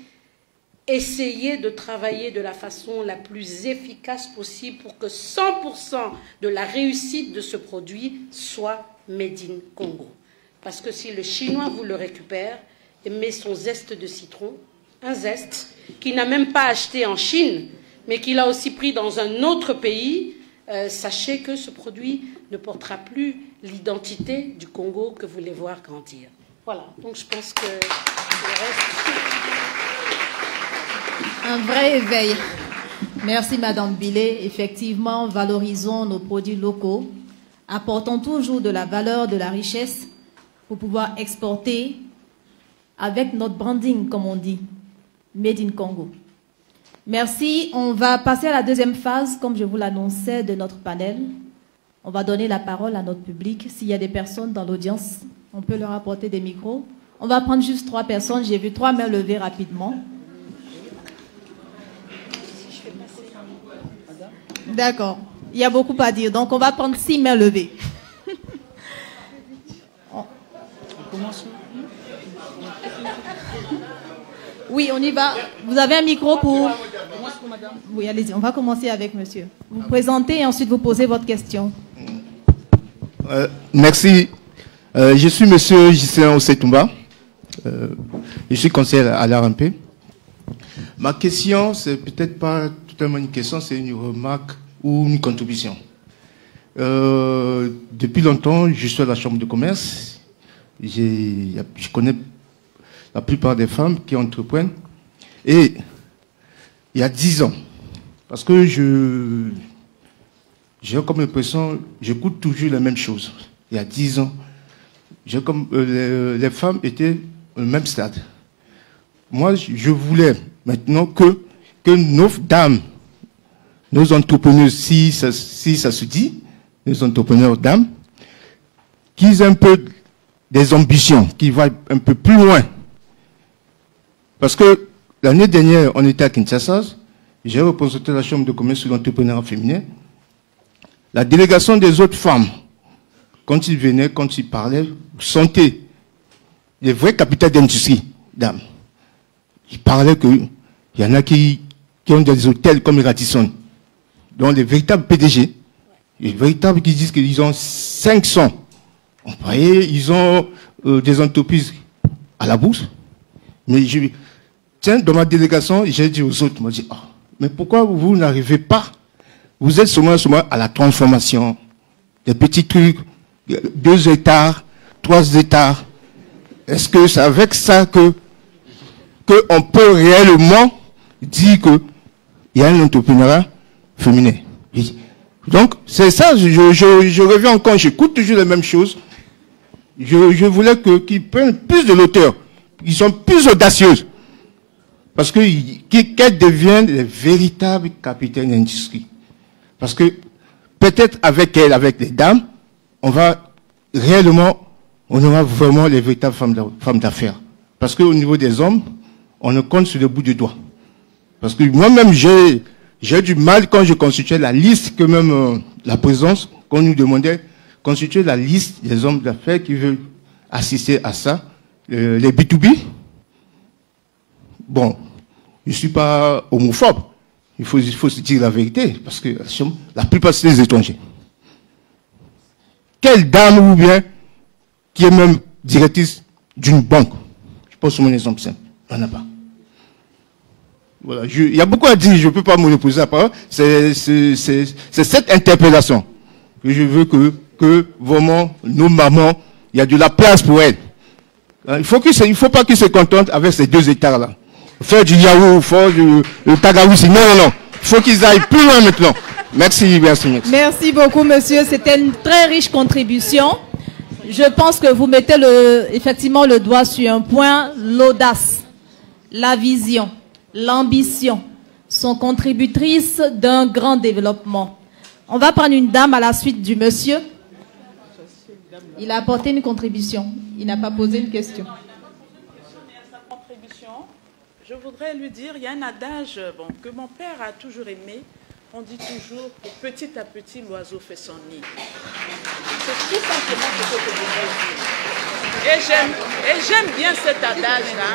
essayez de travailler de la façon la plus efficace possible pour que 100% de la réussite de ce produit soit made in Congo. Parce que si le Chinois vous le récupère et met son zeste de citron, un zeste qu'il n'a même pas acheté en Chine, mais qu'il a aussi pris dans un autre pays, sachez que ce produit ne portera plus l'identité du Congo que vous voulez voir grandir. Voilà, donc je pense que le reste... Un vrai éveil. Merci Madame Billet. Effectivement, valorisons nos produits locaux, apportons toujours de la valeur, de la richesse pour pouvoir exporter avec notre branding, comme on dit, Made in Congo. Merci. On va passer à la deuxième phase, comme je vous l'annonçais, de notre panel. On va donner la parole à notre public. S'il y a des personnes dans l'audience, on peut leur apporter des micros. On va prendre juste 3 personnes. J'ai vu 3 mains levées rapidement. D'accord. Il y a beaucoup à dire. Donc, on va prendre 6 mains levées. Oui, on y va. Vous avez un micro pour... Oui, allez-y. On va commencer avec monsieur. Vous vous présentez et ensuite vous posez votre question. Merci. Je suis monsieur Gislain Ossetumba. Je suis conseiller à l'ARMP. Ma question, c'est peut-être pas totalement une question, c'est une remarque ou une contribution. Depuis longtemps, je suis à la Chambre de commerce. Je connais la plupart des femmes qui entreprennent. Et il y a 10 ans, parce que j'ai comme l'impression, j'écoute toujours la même chose. Il y a 10 ans, les femmes étaient au même stade. Moi, je voulais maintenant que nos dames, nos entrepreneurs, si ça se dit, nos entrepreneurs dames, qu'ils aient un peu des ambitions, qu'ils vont un peu plus loin. Parce que l'année dernière, on était à Kinshasa, j'ai représenté la Chambre de commerce sur l'entrepreneuriat féminin. La délégation des autres femmes, quand ils venaient, quand ils parlaient, vous sentez les vrais capitaux d'industrie, dames. Ils parlaient qu'il y en a qui ont des hôtels comme les Radisson, dont les véritables PDG, les véritables qui disent qu'ils ont 500 employés, ils ont des entreprises à la bourse. Mais tiens, dans ma délégation, j'ai dit aux autres, moi, oh, mais pourquoi vous n'arrivez pas? Vous êtes seulement à la transformation, des petits trucs, 2 hectares, 3 hectares. Est-ce que c'est avec ça qu'on peut réellement dire qu'il y a un entrepreneuriat féminin? Donc, c'est ça, je reviens encore, j'écoute toujours les mêmes choses. Je voulais qu'ils prennent plus de l'auteur, qu'ils sont plus audacieuses. Parce qu'elles deviennent les véritables capitaines d'industrie. Parce que peut-être avec elles, avec les dames, on aura vraiment les véritables femmes d'affaires. Parce qu'au niveau des hommes, on ne compte sur le bout du doigt. Parce que moi-même, j'ai du mal quand je constituais la liste, que même la présence, qu'on nous demandait, constituer la liste des hommes d'affaires qui veulent assister à ça, les B2B. Bon, je ne suis pas homophobe. Il faut se dire la vérité, parce que la plupart, c'est des étrangers. Quelle dame ou bien qui est même directrice d'une banque? Je pose mon exemple simple. Il n'y en a pas. Voilà, il y a beaucoup à dire, je ne peux pas me reposer à la parole. C'est cette interpellation que je veux que vraiment, nos mamans, il y a de la place pour elles. Il ne faut pas qu'ils se contentent avec ces 2 hectares-là. Faire du yaourt, faire du tagaouissi. Non. Il faut qu'ils aillent plus loin maintenant. Merci. Merci beaucoup, monsieur. C'était une très riche contribution. Je pense que vous mettez effectivement le doigt sur un point, l'audace, la vision, l'ambition sont contributrices d'un grand développement. On va prendre une dame à la suite du monsieur. Il a apporté une contribution. Il n'a pas posé une question. Je voudrais lui dire, il y a un adage que mon père a toujours aimé. On dit toujours que petit à petit, l'oiseau fait son nid. tout simplement ce que je voudrais dire. Et j'aime bien cet adage-là.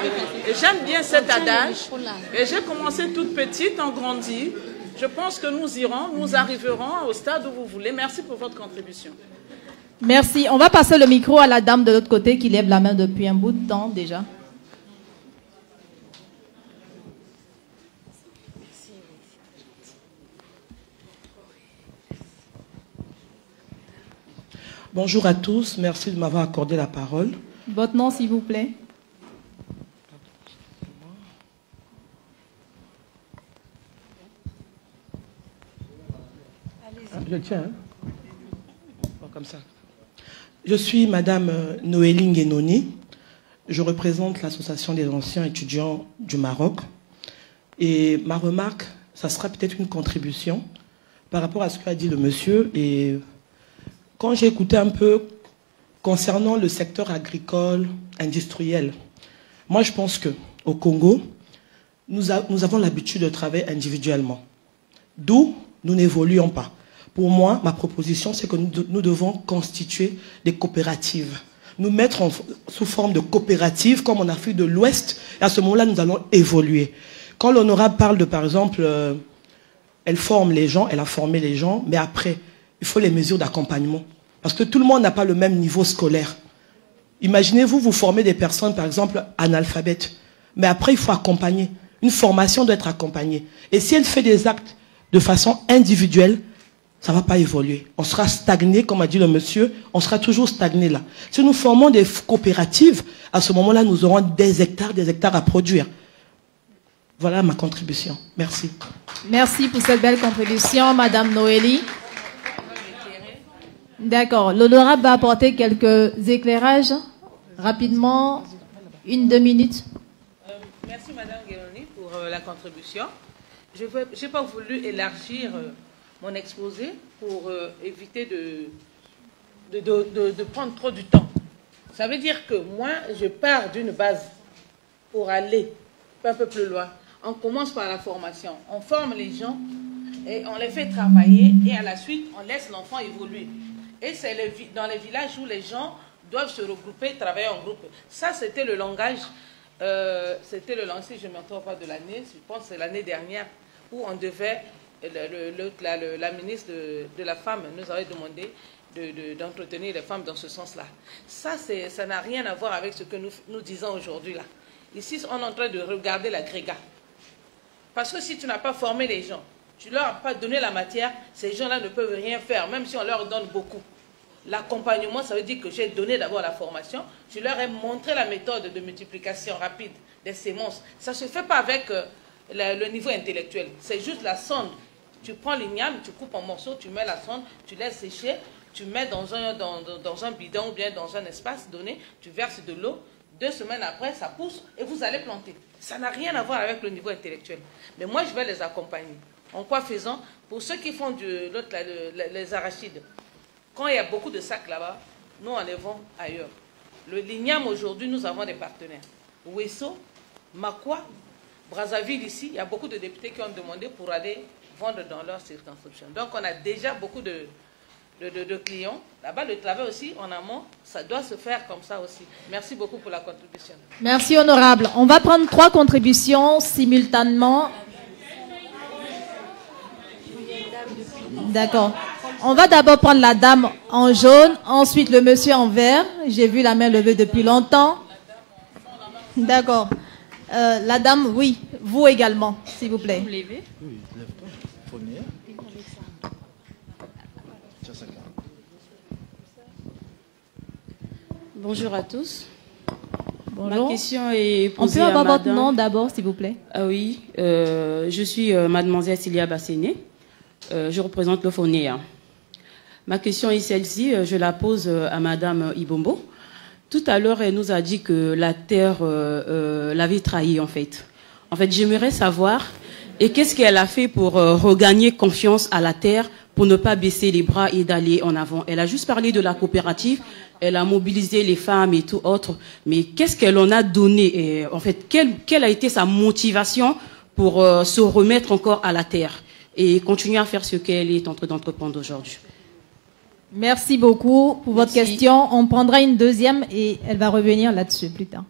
Et j'aime bien cet adage. Et j'ai commencé toute petite, on grandit. Je pense que nous arriverons au stade où vous voulez. Merci pour votre contribution. Merci. On va passer le micro à la dame de l'autre côté qui lève la main depuis un bout de temps déjà. Bonjour à tous, merci de m'avoir accordé la parole. Votre nom, s'il vous plaît. Je tiens. Bon, comme ça. Je suis Madame Noélie Nguenoni. Je représente l'Association des anciens étudiants du Maroc. Et ma remarque, ça sera peut-être une contribution par rapport à ce qu'a dit le monsieur. Et quand j'ai écouté un peu concernant le secteur agricole, industriel, moi je pense qu'au Congo, nous avons l'habitude de travailler individuellement. D'où nous n'évoluons pas. Pour moi, ma proposition, c'est que nous devons constituer des coopératives. Nous mettre sous forme de coopératives, comme en Afrique de l'Ouest, et à ce moment-là, nous allons évoluer. Quand l'honorable parle de, par exemple, elle forme les gens, elle a formé les gens, mais après, il faut les mesures d'accompagnement. Parce que tout le monde n'a pas le même niveau scolaire. Imaginez-vous, vous formez des personnes, par exemple, analphabètes. Mais après, il faut accompagner. Une formation doit être accompagnée. Et si elle fait des actes de façon individuelle, ça ne va pas évoluer. On sera stagné, comme a dit le monsieur, on sera toujours stagné là. Si nous formons des coopératives, à ce moment-là, nous aurons des hectares à produire. Voilà ma contribution. Merci. Merci pour cette belle contribution, Madame Noélie. D'accord. L'honorable va apporter quelques éclairages rapidement, 1-2 minutes. Merci Madame Nguenoni pour la contribution. Je n'ai pas voulu élargir mon exposé pour éviter de prendre trop du temps. Ça veut dire que moi, je pars d'une base pour aller un peu plus loin. On commence par la formation. On forme les gens et on les fait travailler et à la suite, on laisse l'enfant évoluer. Et c'est dans les villages où les gens doivent se regrouper, travailler en groupe. Ça, c'était le langage, si je ne me trompe pas de l'année, je pense que c'est l'année dernière, où on devait, la ministre de la Femme nous avait demandé d'entretenir les femmes dans ce sens-là. Ça n'a rien à voir avec ce que nous disons aujourd'hui là. Ici, on est en train de regarder l'agrégat. Parce que si tu n'as pas formé les gens, tu ne leur as pas donné la matière, ces gens-là ne peuvent rien faire, même si on leur donne beaucoup. L'accompagnement, ça veut dire que j'ai donné d'abord la formation, je leur ai montré la méthode de multiplication rapide des semences. Ça ne se fait pas avec le niveau intellectuel, c'est juste la sonde. Tu prends l'igname, tu coupes en morceaux, tu mets la sonde, tu laisses sécher, tu mets dans un bidon ou bien dans un espace donné, tu verses de l'eau, 2 semaines après, ça pousse et vous allez planter. Ça n'a rien à voir avec le niveau intellectuel. Mais moi, je vais les accompagner. En quoi faisant? Pour ceux qui font les arachides, quand il y a beaucoup de sacs là-bas, nous en les vendons ailleurs. Le ligname, aujourd'hui, nous avons des partenaires. Ouesso, Makwa, Brazzaville, ici, il y a beaucoup de députés qui ont demandé pour aller vendre dans leur circonscription. Donc, on a déjà beaucoup de clients. Là-bas, le travail aussi, en amont, ça doit se faire comme ça aussi. Merci beaucoup pour la contribution. Merci, honorable. On va prendre 3 contributions simultanément. D'accord. On va d'abord prendre la dame en jaune, ensuite le monsieur en vert. J'ai vu la main levée depuis longtemps. D'accord. La dame, oui. Vous également, s'il vous plaît. Oui, lève-toi. Bonjour à tous. Bonjour. Ma question est posée On peut avoir à votre madame. nom d'abord, s'il vous plaît? Ah oui, je suis mademoiselle Cilia Basséné. Je représente le FONEA. Ma question est celle-ci, je la pose à madame Ibombo. Tout à l'heure, elle nous a dit que la terre l'avait trahi en fait. En fait, j'aimerais savoir, et qu'est-ce qu'elle a fait pour regagner confiance à la terre, pour ne pas baisser les bras et d'aller en avant. Elle a juste parlé de la coopérative, elle a mobilisé les femmes et tout autre, mais qu'est-ce qu'elle en a donné et, en fait, quelle a été sa motivation pour se remettre encore à la terre et continuer à faire ce qu'elle est en train d'entreprendre aujourd'hui? Merci beaucoup pour votre question. On prendra une deuxième et elle va revenir là-dessus plus tard.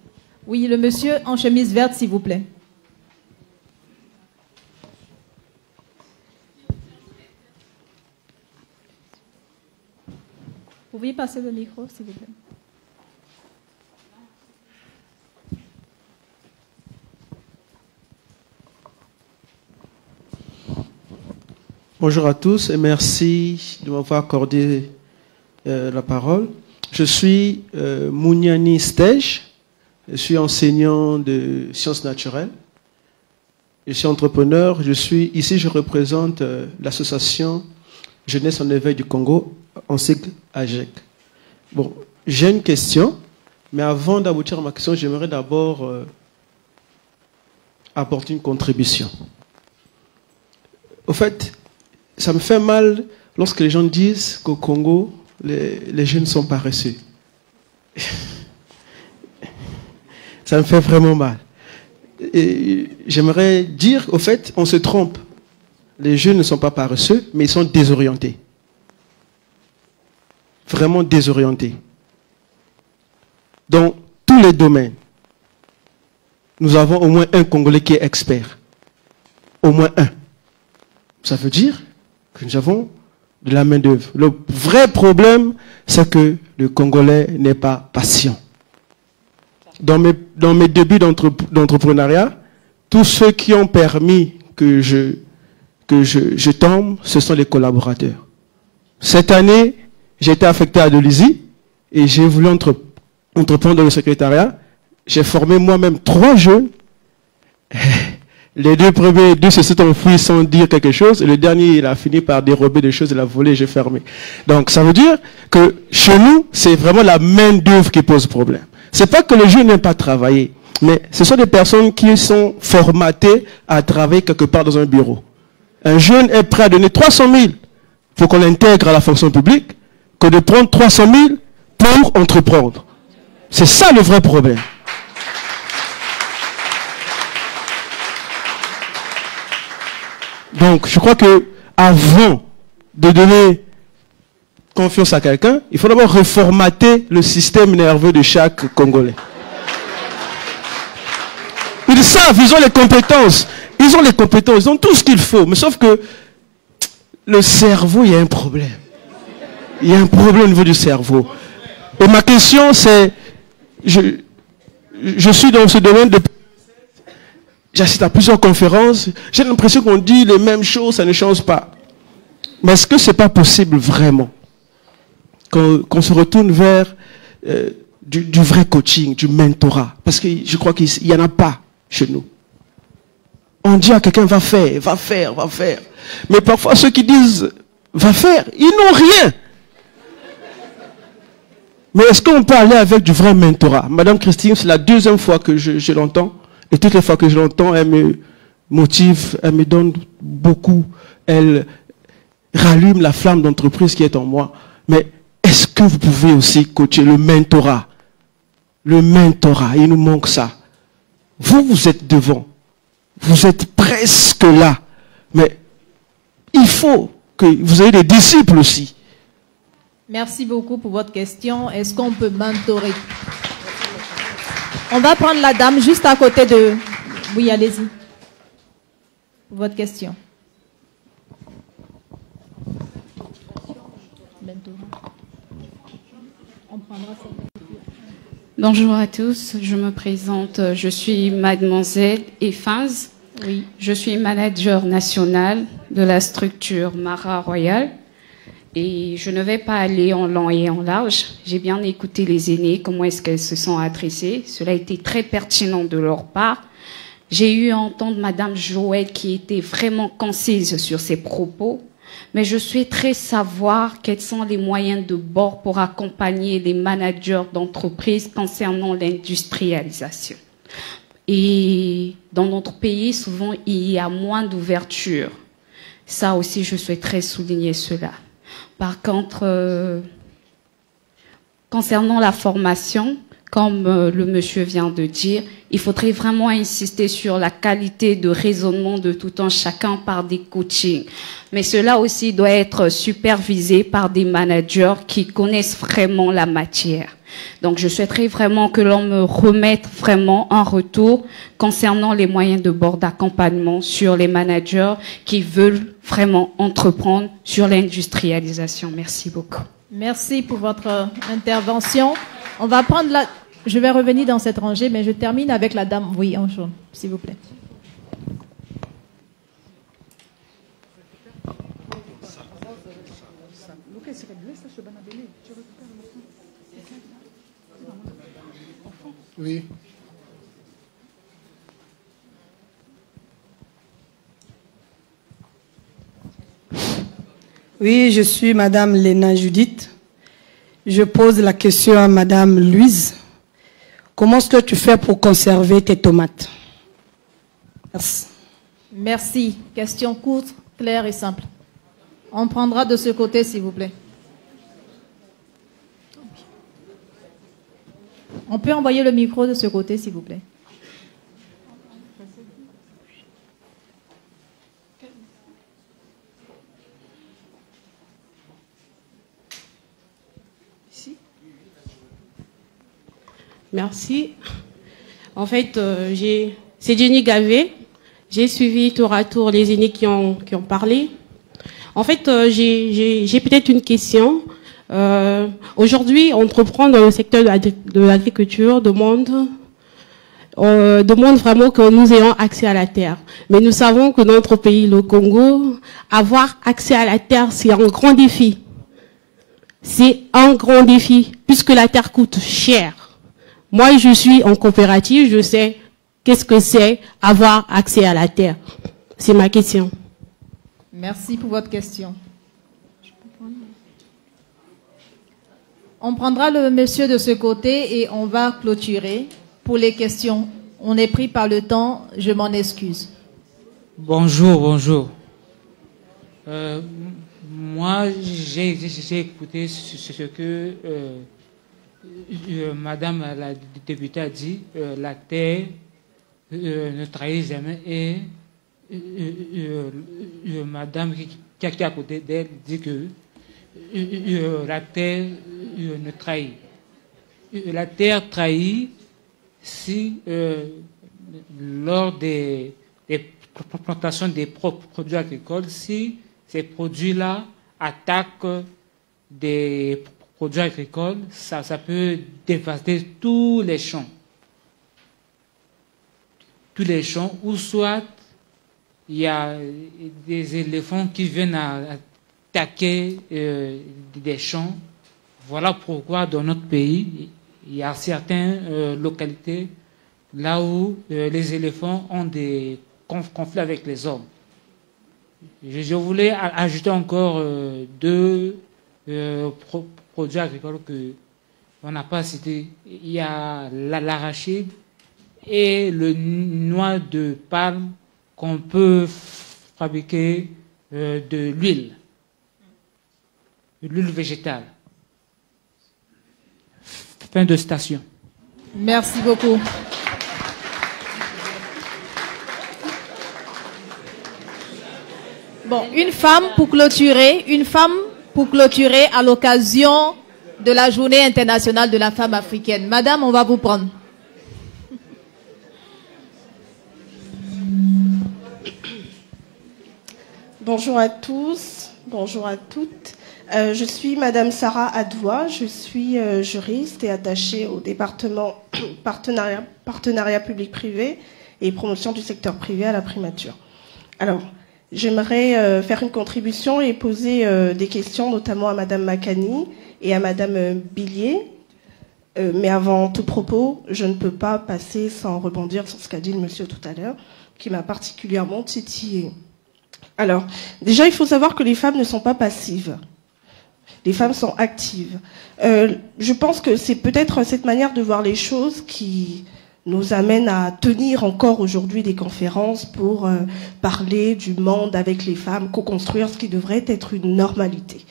Oui, le monsieur en chemise verte, s'il vous plaît. Vous pouvez passer le micro, s'il vous plaît. Bonjour à tous et merci de m'avoir accordé la parole. Je suis Mouniani Stej, je suis enseignant de sciences naturelles, je suis entrepreneur, ici je représente l'association Jeunesse en éveil du Congo, en sigle AGEC. Bon, j'ai une question, mais avant d'aboutir à ma question, j'aimerais d'abord apporter une contribution. Au fait, ça me fait mal lorsque les gens disent qu'au Congo, les jeunes sont paresseux. Ça me fait vraiment mal. Et j'aimerais dire, au fait, on se trompe. Les jeunes ne sont pas paresseux, mais ils sont désorientés. Vraiment désorientés. Dans tous les domaines, nous avons au moins un Congolais qui est expert. Au moins un. Ça veut dire que nous avons de la main-d'œuvre. Le vrai problème, c'est que le Congolais n'est pas patient. Dans mes débuts d'entrepreneuriat, tous ceux qui ont permis que je tombe, ce sont les collaborateurs. Cette année, j'ai été affecté à Dolisie et j'ai voulu entreprendre dans le secrétariat. J'ai formé moi-même 3 jeunes. Les 2 premiers se sont enfuis sans dire quelque chose. Et le dernier, il a fini par dérober des choses, il a volé et j'ai fermé. Donc, ça veut dire que chez nous, c'est vraiment la main-d'œuvre qui pose problème. C'est pas que les jeunes n'aiment pas travailler, mais ce sont des personnes qui sont formatées à travailler quelque part dans un bureau. Un jeune est prêt à donner 300 000 pour qu'on l'intègre à la fonction publique, que de prendre 300 000 pour entreprendre. C'est ça le vrai problème. Donc, je crois que avant de donner confiance à quelqu'un, il faut d'abord reformater le système nerveux de chaque Congolais. Ils savent, ils ont les compétences. Ils ont les compétences, ils ont tout ce qu'il faut. Mais sauf que le cerveau, il y a un problème. Il y a un problème au niveau du cerveau. Et ma question, c'est, je suis dans ce domaine depuis... J'assiste à plusieurs conférences. J'ai l'impression qu'on dit les mêmes choses, ça ne change pas. Mais est-ce que ce n'est pas possible vraiment qu'on se retourne vers du vrai coaching, du mentorat? Parce que je crois qu'il n'y en a pas chez nous. On dit à quelqu'un, va faire, va faire, va faire. Mais parfois, ceux qui disent, va faire, ils n'ont rien. Mais est-ce qu'on peut aller avec du vrai mentorat? Madame Christine, c'est la 2e fois que je l'entends. Et toutes les fois que je l'entends, elle me motive, elle me donne beaucoup. Elle rallume la flamme d'entreprise qui est en moi. Mais est-ce que vous pouvez aussi coacher le mentorat? Le mentorat, il nous manque ça. Vous êtes devant. Vous êtes presque là. Mais il faut que vous ayez des disciples aussi. Merci beaucoup pour votre question. Est-ce qu'on peut mentorer? On va prendre la dame juste à côté de... Oui, allez-y. Pour votre question. Bonjour à tous, je me présente, je suis mademoiselle Efaz. Oui. Je suis manager national de la structure Mara Royal. Et je ne vais pas aller en long et en large. J'ai bien écouté les aînés, comment est-ce qu'elles se sont adressées. Cela a été très pertinent de leur part. J'ai eu à entendre Madame Joël qui était vraiment concise sur ses propos. Mais je souhaiterais savoir quels sont les moyens de bord pour accompagner les managers d'entreprise concernant l'industrialisation. Et dans notre pays, souvent, il y a moins d'ouverture. Ça aussi, je souhaiterais souligner cela. Par contre, concernant la formation, comme le monsieur vient de dire, il faudrait vraiment insister sur la qualité de raisonnement de tout un chacun par des coachings. Mais cela aussi doit être supervisé par des managers qui connaissent vraiment la matière. Donc je souhaiterais vraiment que l'on me remette vraiment un retour concernant les moyens de bord d'accompagnement sur les managers qui veulent vraiment entreprendre sur l'industrialisation. Merci beaucoup. Merci pour votre intervention. On va prendre la... Je vais revenir dans cette rangée, mais je termine avec la dame, oui, en jaune, s'il vous plaît. Oui. Oui, je suis Madame Léna Judith. Je pose la question à Madame Louise. Comment est-ce que tu fais pour conserver tes tomates? Merci. Merci. Question courte, claire et simple. On prendra de ce côté, s'il vous plaît. On peut envoyer le micro de ce côté, s'il vous plaît. Merci. En fait, c'est Jenny Gavet. J'ai suivi tour à tour les aînés qui ont parlé. En fait, j'ai peut-être une question. Aujourd'hui, entreprendre dans le secteur de l'agriculture demande vraiment que nous ayons accès à la terre. Mais nous savons que dans notre pays, le Congo, avoir accès à la terre, c'est un grand défi. C'est un grand défi, puisque la terre coûte cher. Moi, je suis en coopérative, je sais qu'est-ce que c'est avoir accès à la terre. C'est ma question. Merci pour votre question. On prendra le monsieur de ce côté et on va clôturer pour les questions. On est pris par le temps, je m'en excuse. Bonjour, bonjour. Moi, j'ai écouté ce que Madame la députée a dit. La terre ne trahit jamais et Madame qui est à côté d'elle dit que la terre ne trahit. La terre trahit si lors des plantations des propres produits agricoles, si ces produits-là attaquent des produits agricoles, ça peut dévaster tous les champs. Tous les champs, ou soit il y a des éléphants qui viennent attaquer des champs. Voilà pourquoi dans notre pays, il y a certaines localités là où les éléphants ont des conflits avec les hommes. Je voulais ajouter encore deux produits agricoles qu'on n'a pas cités. Il y a l'arachide et le noix de palme qu'on peut fabriquer de l'huile végétale. Fin de citation. Merci beaucoup. Bon, une femme pour clôturer à l'occasion de la Journée internationale de la femme africaine. Madame, on va vous prendre. Bonjour à tous, bonjour à toutes. Je suis Madame Sarah Adoua, je suis juriste et attachée au département partenariat public-privé et promotion du secteur privé à la primature. Alors, j'aimerais faire une contribution et poser des questions, notamment à Madame Makani et à Madame Billier. Mais avant tout propos, je ne peux pas passer sans rebondir sur ce qu'a dit le monsieur tout à l'heure, qui m'a particulièrement titillée. Alors, déjà, il faut savoir que les femmes ne sont pas passives. Les femmes sont actives. Je pense que c'est peut-être cette manière de voir les choses qui nous amène à tenir encore aujourd'hui des conférences pour parler du monde avec les femmes, co-construire ce qui devrait être une normalité.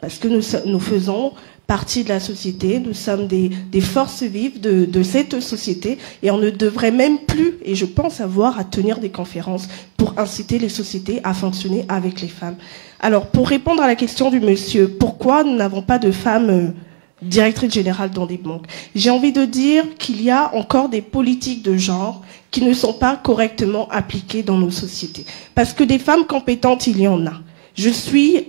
Parce que nous faisons partie de la société, nous sommes des forces vives de cette société et on ne devrait même plus, et je pense avoir à tenir des conférences pour inciter les sociétés à fonctionner avec les femmes. Alors, pour répondre à la question du monsieur, pourquoi nous n'avons pas de femmes directrices générales dans des banques? J'ai envie de dire qu'il y a encore des politiques de genre qui ne sont pas correctement appliquées dans nos sociétés. Parce que des femmes compétentes, il y en a. Je suis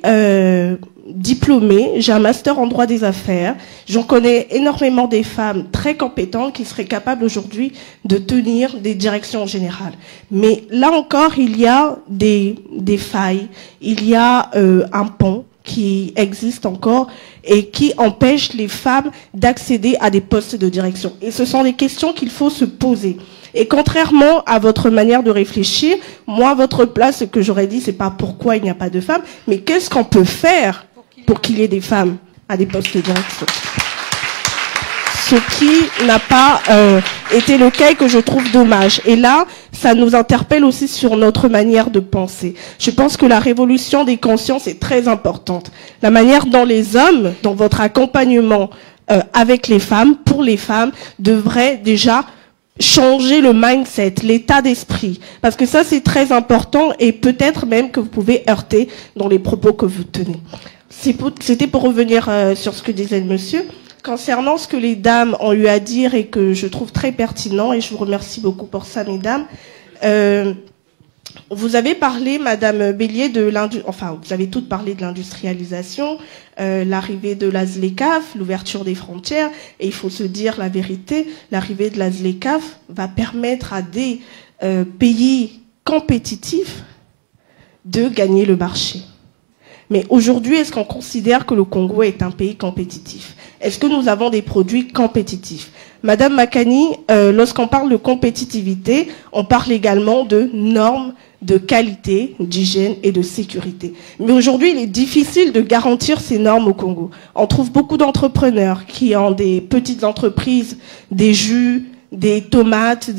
diplômée, j'ai un master en droit des affaires. J'en connais énormément des femmes très compétentes qui seraient capables aujourd'hui de tenir des directions générales. Mais là encore, il y a des failles, il y a un pont qui existe encore et qui empêche les femmes d'accéder à des postes de direction. Et ce sont des questions qu'il faut se poser. Et contrairement à votre manière de réfléchir, moi, à votre place, ce que j'aurais dit, c'est pas pourquoi il n'y a pas de femmes, mais qu'est-ce qu'on peut faire pour qu'il y ait des femmes à des postes de direction. Ce qui n'a pas été le cas et que je trouve dommage. Et là, ça nous interpelle aussi sur notre manière de penser. Je pense que la révolution des consciences est très importante. La manière dont les hommes, dans votre accompagnement avec les femmes, pour les femmes, devrait déjà changer le mindset, l'état d'esprit. Parce que ça, c'est très important et peut-être même que vous pouvez heurter dans les propos que vous tenez. C'était pour revenir sur ce que disait le monsieur. Concernant ce que les dames ont eu à dire et que je trouve très pertinent, et je vous remercie beaucoup pour ça, mesdames, vous avez parlé, Madame Bélier, vous avez toutes parlé de l'industrialisation, l'arrivée de la ZLECAf, l'ouverture des frontières, et il faut se dire la vérité, l'arrivée de la ZLECAf va permettre à des pays compétitifs de gagner le marché. Mais aujourd'hui, est-ce qu'on considère que le Congo est un pays compétitif? Est-ce que nous avons des produits compétitifs? Madame Makani, lorsqu'on parle de compétitivité, on parle également de normes de qualité, d'hygiène et de sécurité. Mais aujourd'hui, il est difficile de garantir ces normes au Congo. On trouve beaucoup d'entrepreneurs qui ont des petites entreprises, des jus, des tomates,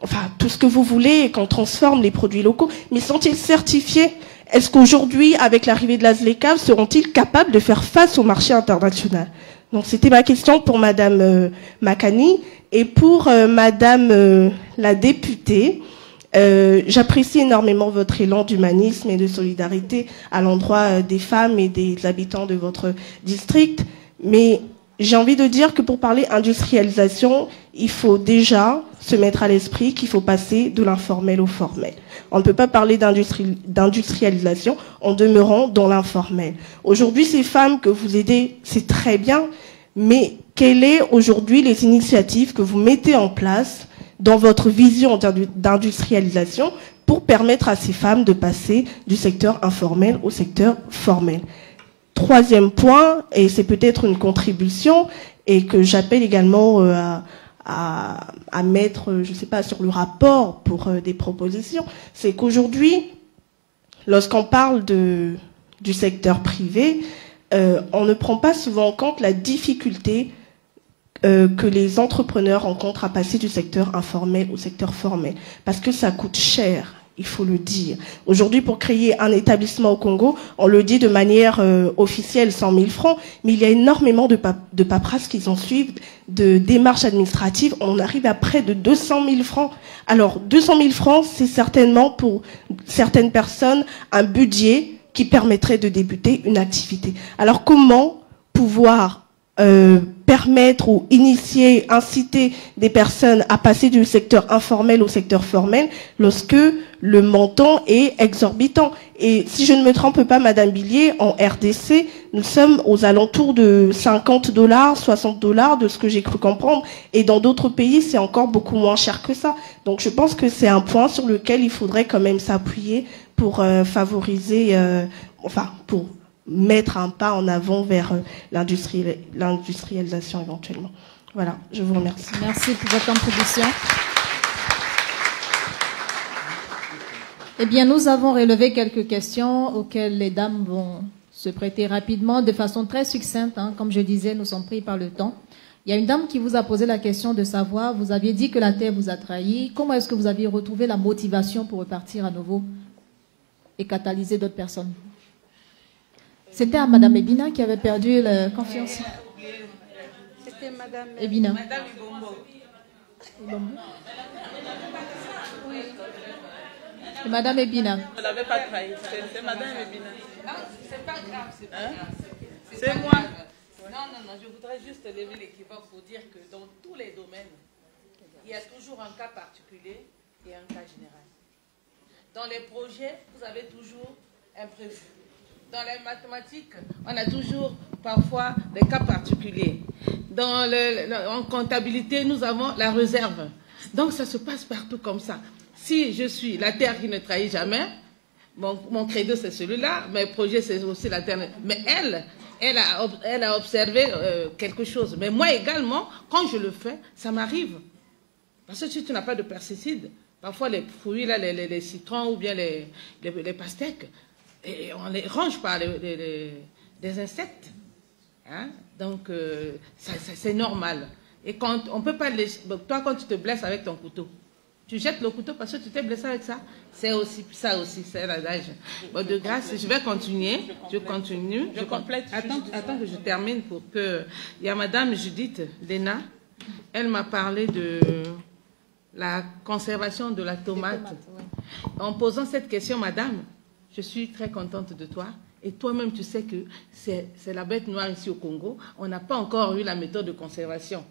enfin, tout ce que vous voulez, et qu'on transforme les produits locaux. Mais sont-ils certifiés? Est-ce qu'aujourd'hui, avec l'arrivée de la ZLECAf, seront-ils capables de faire face au marché international? Donc, c'était ma question pour Madame Makani. Et pour Madame la députée, j'apprécie énormément votre élan d'humanisme et de solidarité à l'endroit des femmes et des habitants de votre district. Mais j'ai envie de dire que pour parler industrialisation, il faut déjà se mettre à l'esprit qu'il faut passer de l'informel au formel. On ne peut pas parler d'industrialisation en demeurant dans l'informel. Aujourd'hui, ces femmes que vous aidez, c'est très bien, mais quelles sont aujourd'hui les initiatives que vous mettez en place dans votre vision d'industrialisation pour permettre à ces femmes de passer du secteur informel au secteur formel? Troisième point, et c'est peut-être une contribution, et que j'appelle également à mettre, je ne sais pas, sur le rapport pour des propositions, c'est qu'aujourd'hui, lorsqu'on parle du secteur privé, on ne prend pas souvent en compte la difficulté que les entrepreneurs rencontrent à passer du secteur informel au secteur formel, parce que ça coûte cher. Il faut le dire. Aujourd'hui, pour créer un établissement au Congo, on le dit de manière officielle, 100 000 francs, mais il y a énormément de paperasse qui s'en suivent, de démarches administratives. On arrive à près de 200 000 francs. Alors, 200 000 francs, c'est certainement pour certaines personnes un budget qui permettrait de débuter une activité. Alors, comment pouvoir permettre ou initier, inciter des personnes à passer du secteur informel au secteur formel lorsque le montant est exorbitant? Et si je ne me trompe pas, Madame Billier, en RDC, nous sommes aux alentours de $50, $60 de ce que j'ai cru comprendre. Et dans d'autres pays, c'est encore beaucoup moins cher que ça. Donc je pense que c'est un point sur lequel il faudrait quand même s'appuyer pour favoriser, pour mettre un pas en avant vers l'industrialisation éventuellement. Voilà, je vous remercie. Merci pour votre contribution. Eh bien, nous avons relevé quelques questions auxquelles les dames vont se prêter rapidement, de façon très succincte. Comme je disais, nous sommes pris par le temps. Il y a une dame qui vous a posé la question de savoir, vous aviez dit que la terre vous a trahi. Comment est-ce que vous aviez retrouvé la motivation pour repartir à nouveau et catalyser d'autres personnes? C'était à Madame Ebina qui avait perdu la confiance. C'était Madame Ebina. Madame Ibombo. Oui. Et Madame Ebina. Je ne l'avais pas trahi. C'est Madame Ebina. Non, c'est pas grave, c'est pas grave. C'est moi. Non, je voudrais juste lever l'équivoque pour dire que dans tous les domaines, il y a toujours un cas particulier et un cas général. Dans les projets, vous avez toujours imprévu. Dans les mathématiques, on a toujours parfois des cas particuliers. En comptabilité, nous avons la réserve. Donc ça se passe partout comme ça. Si je suis la terre qui ne trahit jamais, mon credo c'est celui-là, mes projets c'est aussi la terre. Mais elle a observé quelque chose. Mais moi également, quand je le fais, ça m'arrive. Parce que si tu n'as pas de pesticides, parfois les fruits, là, les citrons ou bien les pastèques, et on les ronge par des insectes. Hein? Donc, c'est normal. Et quand on peut pas toi, quand tu te blesses avec ton couteau, tu jettes le couteau parce que tu t'es blessé avec ça. C'est aussi ça aussi, c'est l'adage. Bon, de grâce, je vais continuer. Je continue. Je complète. Attends que je termine pour que... Il y a Madame Judith Lena. Elle m'a parlé de la conservation de la tomate. En posant cette question, Madame, je suis très contente de toi. Et toi-même, tu sais que c'est la bête noire ici au Congo. On n'a pas encore eu la méthode de conservation.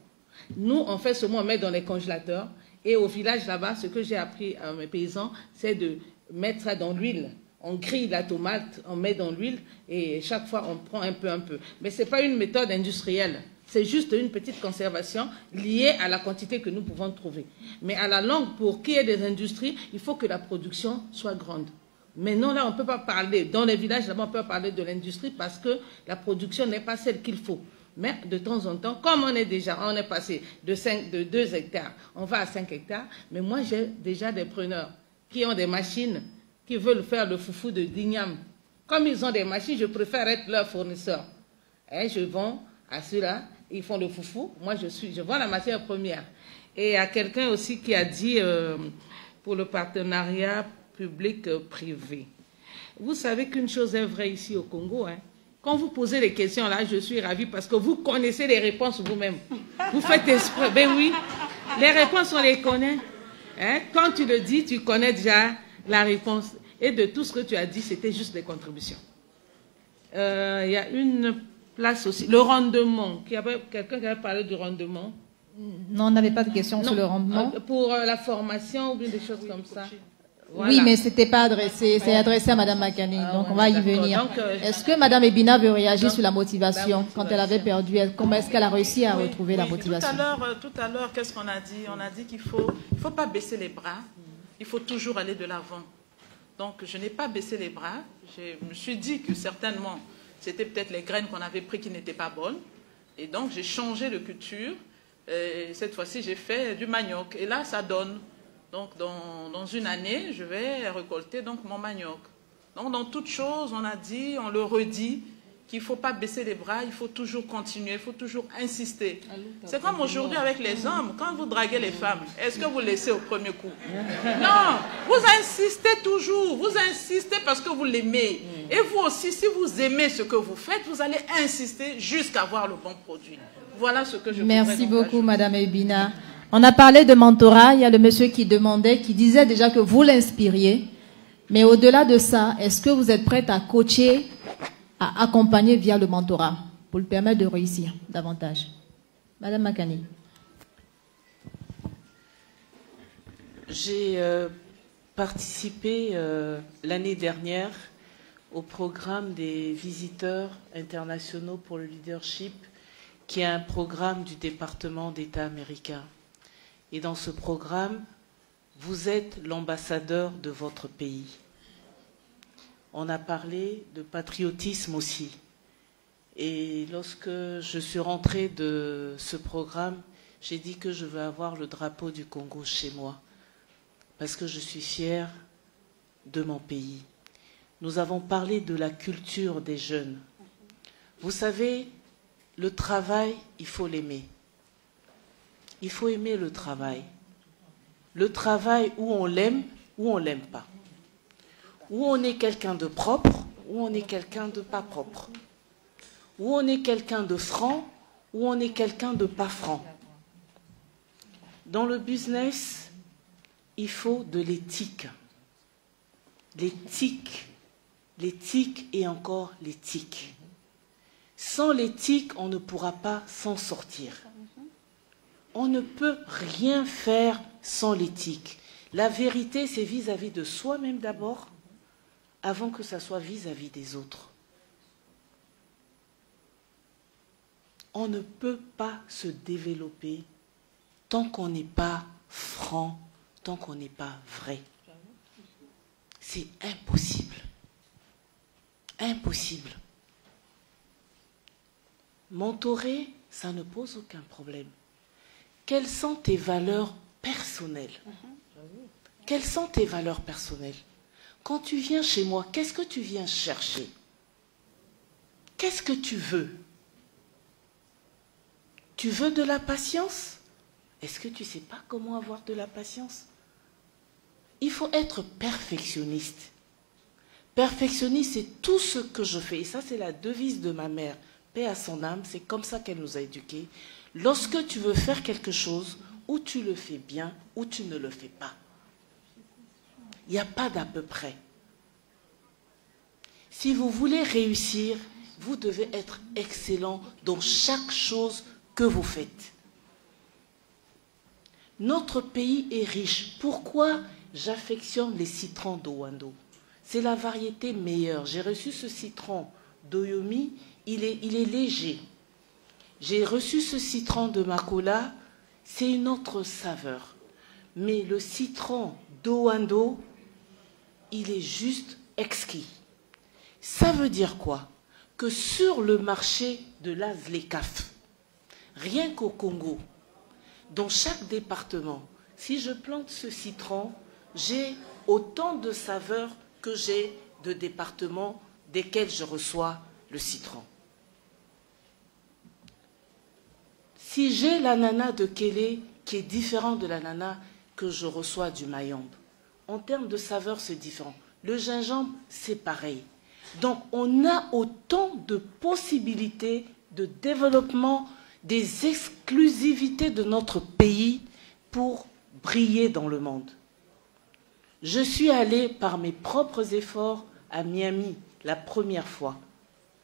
Nous, on fait seulement mettre dans les congélateurs. Et au village là-bas, ce que j'ai appris à mes paysans, c'est de mettre ça dans l'huile. On grille la tomate, on met dans l'huile et chaque fois, on prend un peu. Mais ce n'est pas une méthode industrielle. C'est juste une petite conservation liée à la quantité que nous pouvons trouver. Mais à la longue, pour qu'il y ait des industries, il faut que la production soit grande. Mais non, là, on ne peut pas parler. Dans les villages, là-bas, on peut parler de l'industrie parce que la production n'est pas celle qu'il faut. Mais de temps en temps, comme on est passé de 2 hectares, on va à 5 hectares. Mais moi, j'ai déjà des preneurs qui ont des machines, qui veulent faire le foufou de Dignam. Comme ils ont des machines, je préfère être leur fournisseur. Et je vends à ceux-là, ils font le foufou. Moi, je vends la matière première. Et il y a quelqu'un aussi qui a dit pour le partenariat public-privé. Vous savez qu'une chose est vraie ici au Congo, hein. Quand vous posez les questions là, je suis ravie parce que vous connaissez les réponses vous-même. Vous faites exprès. Ben oui, les réponses, on les connaît. Hein? Quand tu le dis, tu connais déjà la réponse. Et de tout ce que tu as dit, c'était juste des contributions. Il y a une place aussi. Le rendement. Quelqu'un qui avait parlé du rendement? Non, on n'avait pas de questions sur le rendement. Pour la formation ou bien des choses comme ça. Voilà. Oui, mais ce n'était pas adressé, c'est adressé à Mme Makani, donc on va y venir. Est-ce que Mme Ebina veut réagir sur la motivation quand elle avait perdu? Comment est-ce qu'elle a réussi à retrouver la motivation? Tout à l'heure, qu'est-ce qu'on a dit? On a dit qu'il ne faut pas baisser les bras, il faut toujours aller de l'avant. Donc, je n'ai pas baissé les bras. Je me suis dit que certainement, c'était peut-être les graines qu'on avait prises qui n'étaient pas bonnes. Et donc, j'ai changé de culture. Et cette fois-ci, j'ai fait du manioc. Et là, ça donne. Donc, dans une année, je vais récolter donc, mon manioc. Donc, dans toute chose, on a dit, on le redit, qu'il ne faut pas baisser les bras, il faut toujours continuer, il faut toujours insister. C'est comme aujourd'hui avec les hommes, quand vous draguez les femmes, est-ce que vous laissez au premier coup? Non, vous insistez toujours, vous insistez parce que vous l'aimez. Et vous aussi, si vous aimez ce que vous faites, vous allez insister jusqu'à avoir le bon produit. Voilà ce que je voudrais. Merci beaucoup, Madame Ebina. On a parlé de mentorat, il y a le monsieur qui demandait, qui disait déjà que vous l'inspiriez. Mais au-delà de ça, est-ce que vous êtes prête à coacher, à accompagner via le mentorat pour le permettre de réussir davantage? Madame Makani. J'ai participé l'année dernière au programme des visiteurs internationaux pour le leadership, qui est un programme du département d'État américain. Et dans ce programme, vous êtes l'ambassadeur de votre pays. On a parlé de patriotisme aussi. Et lorsque je suis rentrée de ce programme, j'ai dit que je veux avoir le drapeau du Congo chez moi, parce que je suis fière de mon pays. Nous avons parlé de la culture des jeunes. Vous savez, le travail, il faut l'aimer. Il faut aimer le travail. Le travail où on l'aime ou on ne l'aime pas. Où on est quelqu'un de propre ou on est quelqu'un de pas propre, ou on est quelqu'un de franc, ou on est quelqu'un de pas franc. Dans le business, il faut de l'éthique. L'éthique et encore l'éthique. Sans l'éthique, on ne pourra pas s'en sortir. On ne peut rien faire sans l'éthique. La vérité, c'est vis-à-vis de soi-même d'abord, avant que ça soit vis-à-vis des autres. On ne peut pas se développer tant qu'on n'est pas franc, tant qu'on n'est pas vrai. C'est impossible. Impossible. Mentorer, ça ne pose aucun problème. Quelles sont tes valeurs personnelles? Quelles sont tes valeurs personnelles? Quand tu viens chez moi, qu'est-ce que tu viens chercher? Qu'est-ce que tu veux? Tu veux de la patience? Est-ce que tu ne sais pas comment avoir de la patience? Il faut être perfectionniste. Perfectionniste, c'est tout ce que je fais. Et ça, c'est la devise de ma mère. Paix à son âme, c'est comme ça qu'elle nous a éduqués. Lorsque tu veux faire quelque chose, ou tu le fais bien, ou tu ne le fais pas. Il n'y a pas d'à peu près. Si vous voulez réussir, vous devez être excellent dans chaque chose que vous faites. Notre pays est riche. Pourquoi j'affectionne les citrons d'Owando? C'est la variété meilleure. J'ai reçu ce citron d'Oyomi, il est léger. J'ai reçu ce citron de Makola, c'est une autre saveur. Mais le citron d'Owando, il est juste exquis. Ça veut dire quoi? Que sur le marché de l'Azlecaf, rien qu'au Congo, dans chaque département, si je plante ce citron, j'ai autant de saveurs que j'ai de départements desquels je reçois le citron. Si j'ai l'ananas de Kélé qui est différent de l'ananas que je reçois du Mayombe, en termes de saveur, c'est différent. Le gingembre, c'est pareil. Donc, on a autant de possibilités de développement des exclusivités de notre pays pour briller dans le monde. Je suis allée par mes propres efforts à Miami la première fois.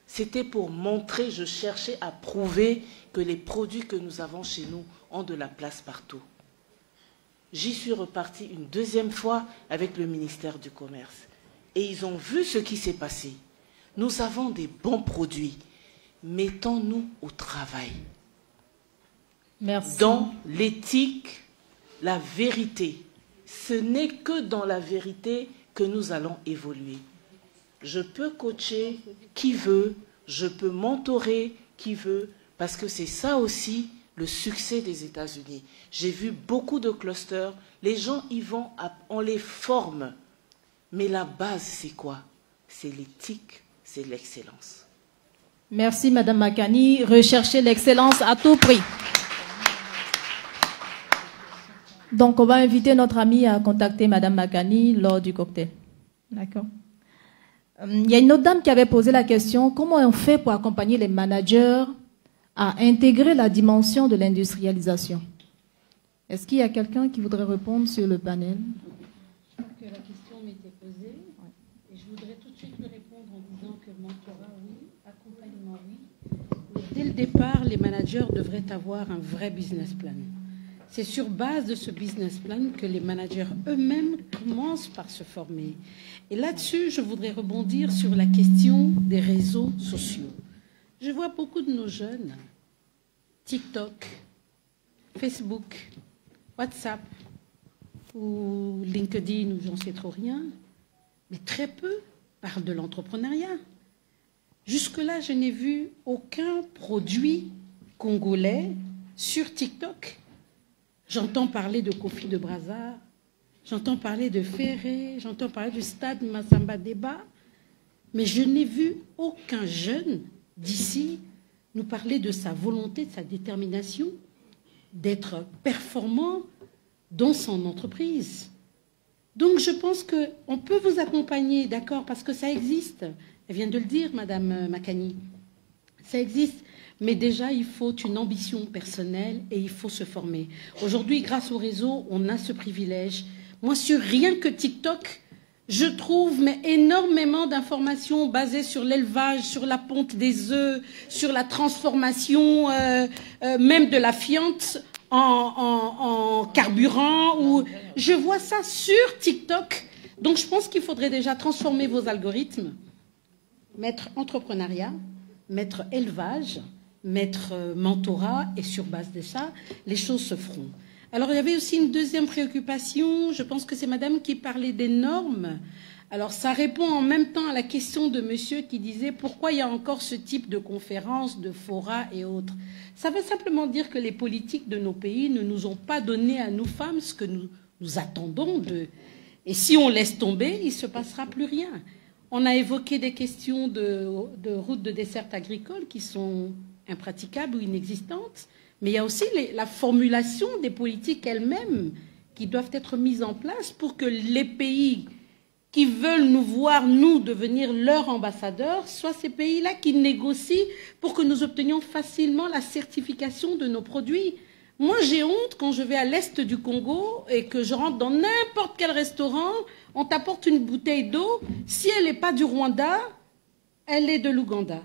C'était pour montrer, je cherchais à prouver que les produits que nous avons chez nous ont de la place partout. J'y suis repartie une deuxième fois avec le ministère du Commerce. Et ils ont vu ce qui s'est passé. Nous avons des bons produits. Mettons-nous au travail. Merci. Dans l'éthique, la vérité. Ce n'est que dans la vérité que nous allons évoluer. Je peux coacher qui veut, je peux mentorer qui veut, parce que c'est ça aussi le succès des États-Unis. J'ai vu beaucoup de clusters, les gens y vont, on les forme. Mais la base, c'est quoi? C'est l'éthique, c'est l'excellence. Merci, Madame Makani. Recherchez l'excellence à tout prix. Donc, on va inviter notre amie à contacter Madame Makani lors du cocktail. D'accord. Il y a une autre dame qui avait posé la question, comment on fait pour accompagner les managers à intégrer la dimension de l'industrialisation? Est-ce qu'il y a quelqu'un qui voudrait répondre sur le panel? Je crois que la question m'était posée et je voudrais tout de suite lui répondre en disant que mentorat, oui, accompagnement, oui. Mais dès le départ, les managers devraient avoir un vrai business plan. C'est sur base de ce business plan que les managers eux-mêmes commencent par se former. Et là-dessus, je voudrais rebondir sur la question des réseaux sociaux. Je vois beaucoup de nos jeunes, TikTok, Facebook, WhatsApp ou LinkedIn, ou j'en sais trop rien, mais très peu parlent de l'entrepreneuriat. Jusque-là, je n'ai vu aucun produit congolais sur TikTok. J'entends parler de Kofi de Brazza, j'entends parler de Ferré, j'entends parler du stade Massamba Débat, mais je n'ai vu aucun jeune d'ici nous parler de sa volonté, de sa détermination d'être performant dans son entreprise. Donc je pense qu'on peut vous accompagner, d'accord, parce que ça existe. Elle vient de le dire, Madame Makani. Ça existe. Mais déjà, il faut une ambition personnelle et il faut se former. Aujourd'hui, grâce au réseau, on a ce privilège. Moi, sur rien que TikTok, je trouve énormément d'informations basées sur l'élevage, sur la ponte des œufs, sur la transformation même de la fiente en carburant. Je vois ça sur TikTok. Donc, je pense qu'il faudrait déjà transformer vos algorithmes, mettre entrepreneuriat, mettre élevage, mettre mentorat, et sur base de ça, les choses se feront. Alors, il y avait aussi une deuxième préoccupation, je pense que c'est madame qui parlait des normes. Alors, ça répond en même temps à la question de monsieur qui disait pourquoi il y a encore ce type de conférences, de forats et autres. Ça veut simplement dire que les politiques de nos pays ne nous ont pas donné à nous femmes ce que nous attendons d'eux. Et si on laisse tomber, il ne se passera plus rien. On a évoqué des questions de routes de dessert agricole qui sont impraticables ou inexistantes. Mais il y a aussi la formulation des politiques elles-mêmes qui doivent être mises en place pour que les pays qui veulent nous voir, nous, devenir leurs ambassadeurs, soient ces pays-là qui négocient pour que nous obtenions facilement la certification de nos produits. Moi, j'ai honte quand je vais à l'est du Congo et que je rentre dans n'importe quel restaurant, on t'apporte une bouteille d'eau. Si elle n'est pas du Rwanda, elle est de l'Ouganda.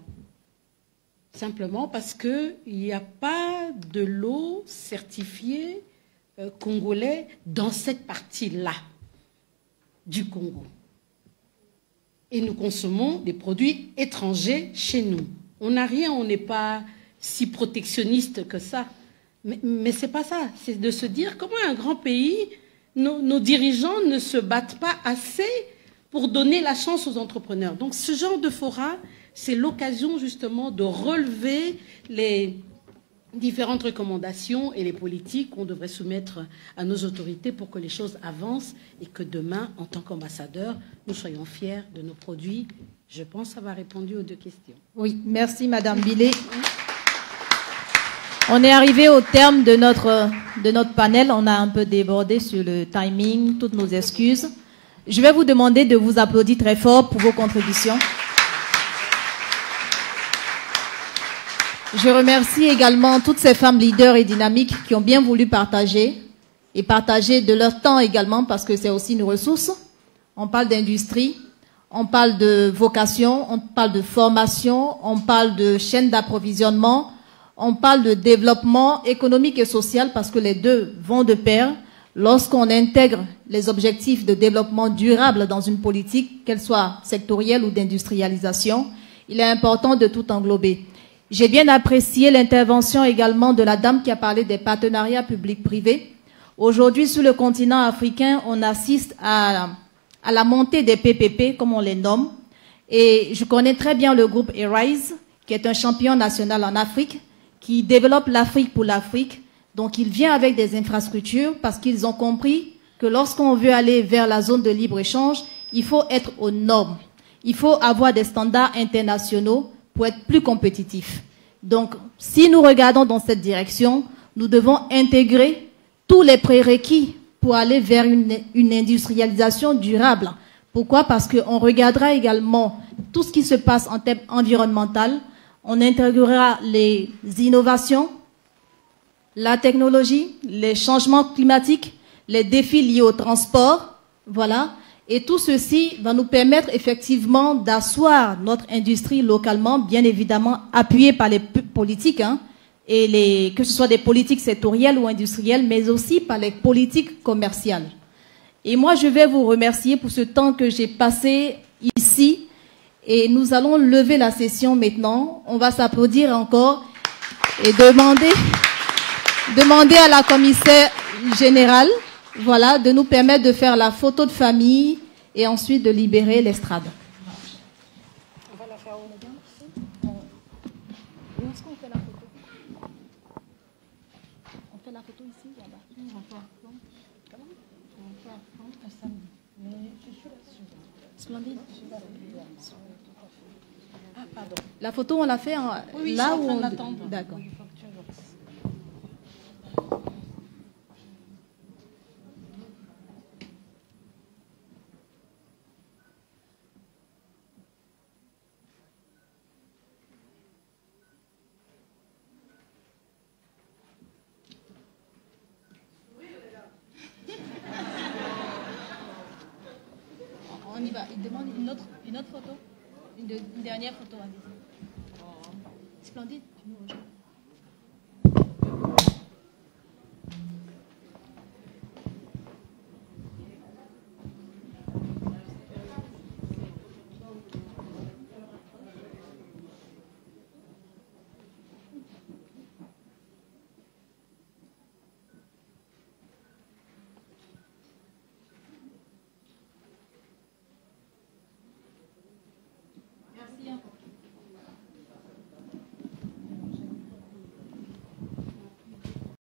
Simplement parce qu'il n'y a pas de l'eau certifiée congolais dans cette partie-là du Congo. Et nous consommons des produits étrangers chez nous. On n'a rien, on n'est pas si protectionniste que ça. Mais ce n'est pas ça. C'est de se dire comment un grand pays, nos dirigeants ne se battent pas assez pour donner la chance aux entrepreneurs. Donc ce genre de forum, c'est l'occasion justement de relever les différentes recommandations et les politiques qu'on devrait soumettre à nos autorités pour que les choses avancent et que demain, en tant qu'ambassadeurs, nous soyons fiers de nos produits. Je pense avoir répondu aux deux questions. Oui, merci Madame Billet. On est arrivé au terme de notre panel. On a un peu débordé sur le timing, toutes nos excuses. Je vais vous demander de vous applaudir très fort pour vos contributions. Je remercie également toutes ces femmes leaders et dynamiques qui ont bien voulu partager et partager de leur temps également parce que c'est aussi une ressource. On parle d'industrie, on parle de vocation, on parle de formation, on parle de chaîne d'approvisionnement, on parle de développement économique et social parce que les deux vont de pair. Lorsqu'on intègre les objectifs de développement durable dans une politique, qu'elle soit sectorielle ou d'industrialisation, il est important de tout englober. J'ai bien apprécié l'intervention également de la dame qui a parlé des partenariats publics-privés. Aujourd'hui, sur le continent africain, on assiste à la montée des PPP, comme on les nomme. Et je connais très bien le groupe Arise, qui est un champion national en Afrique, qui développe l'Afrique pour l'Afrique. Donc, il vient avec des infrastructures parce qu'ils ont compris que lorsqu'on veut aller vers la zone de libre-échange, il faut être aux normes. Il faut avoir des standards internationaux pour être plus compétitif. Donc, si nous regardons dans cette direction, nous devons intégrer tous les prérequis pour aller vers une industrialisation durable. Pourquoi? Parce qu'on regardera également tout ce qui se passe en termes environnemental, on intégrera les innovations, la technologie, les changements climatiques, les défis liés au transport, voilà. Et tout ceci va nous permettre effectivement d'asseoir notre industrie localement, bien évidemment appuyée par les politiques, et que ce soit des politiques sectorielles ou industrielles, mais aussi par les politiques commerciales. Et moi, je vais vous remercier pour ce temps que j'ai passé ici. Et nous allons lever la session maintenant. On va s'applaudir encore et demander à la commissaire générale, voilà, de nous permettre de faire la photo de famille et ensuite de libérer l'estrade. On va la faire où, madame? Où est-ce qu'on fait la photo? On fait la photo ici, là-bas. On va faire un samedi. Mais je suis là-dessus. Splendide. Ah, pardon. La photo, on l'a fait oui, là où on... D'accord. une dernière photo. Splendide.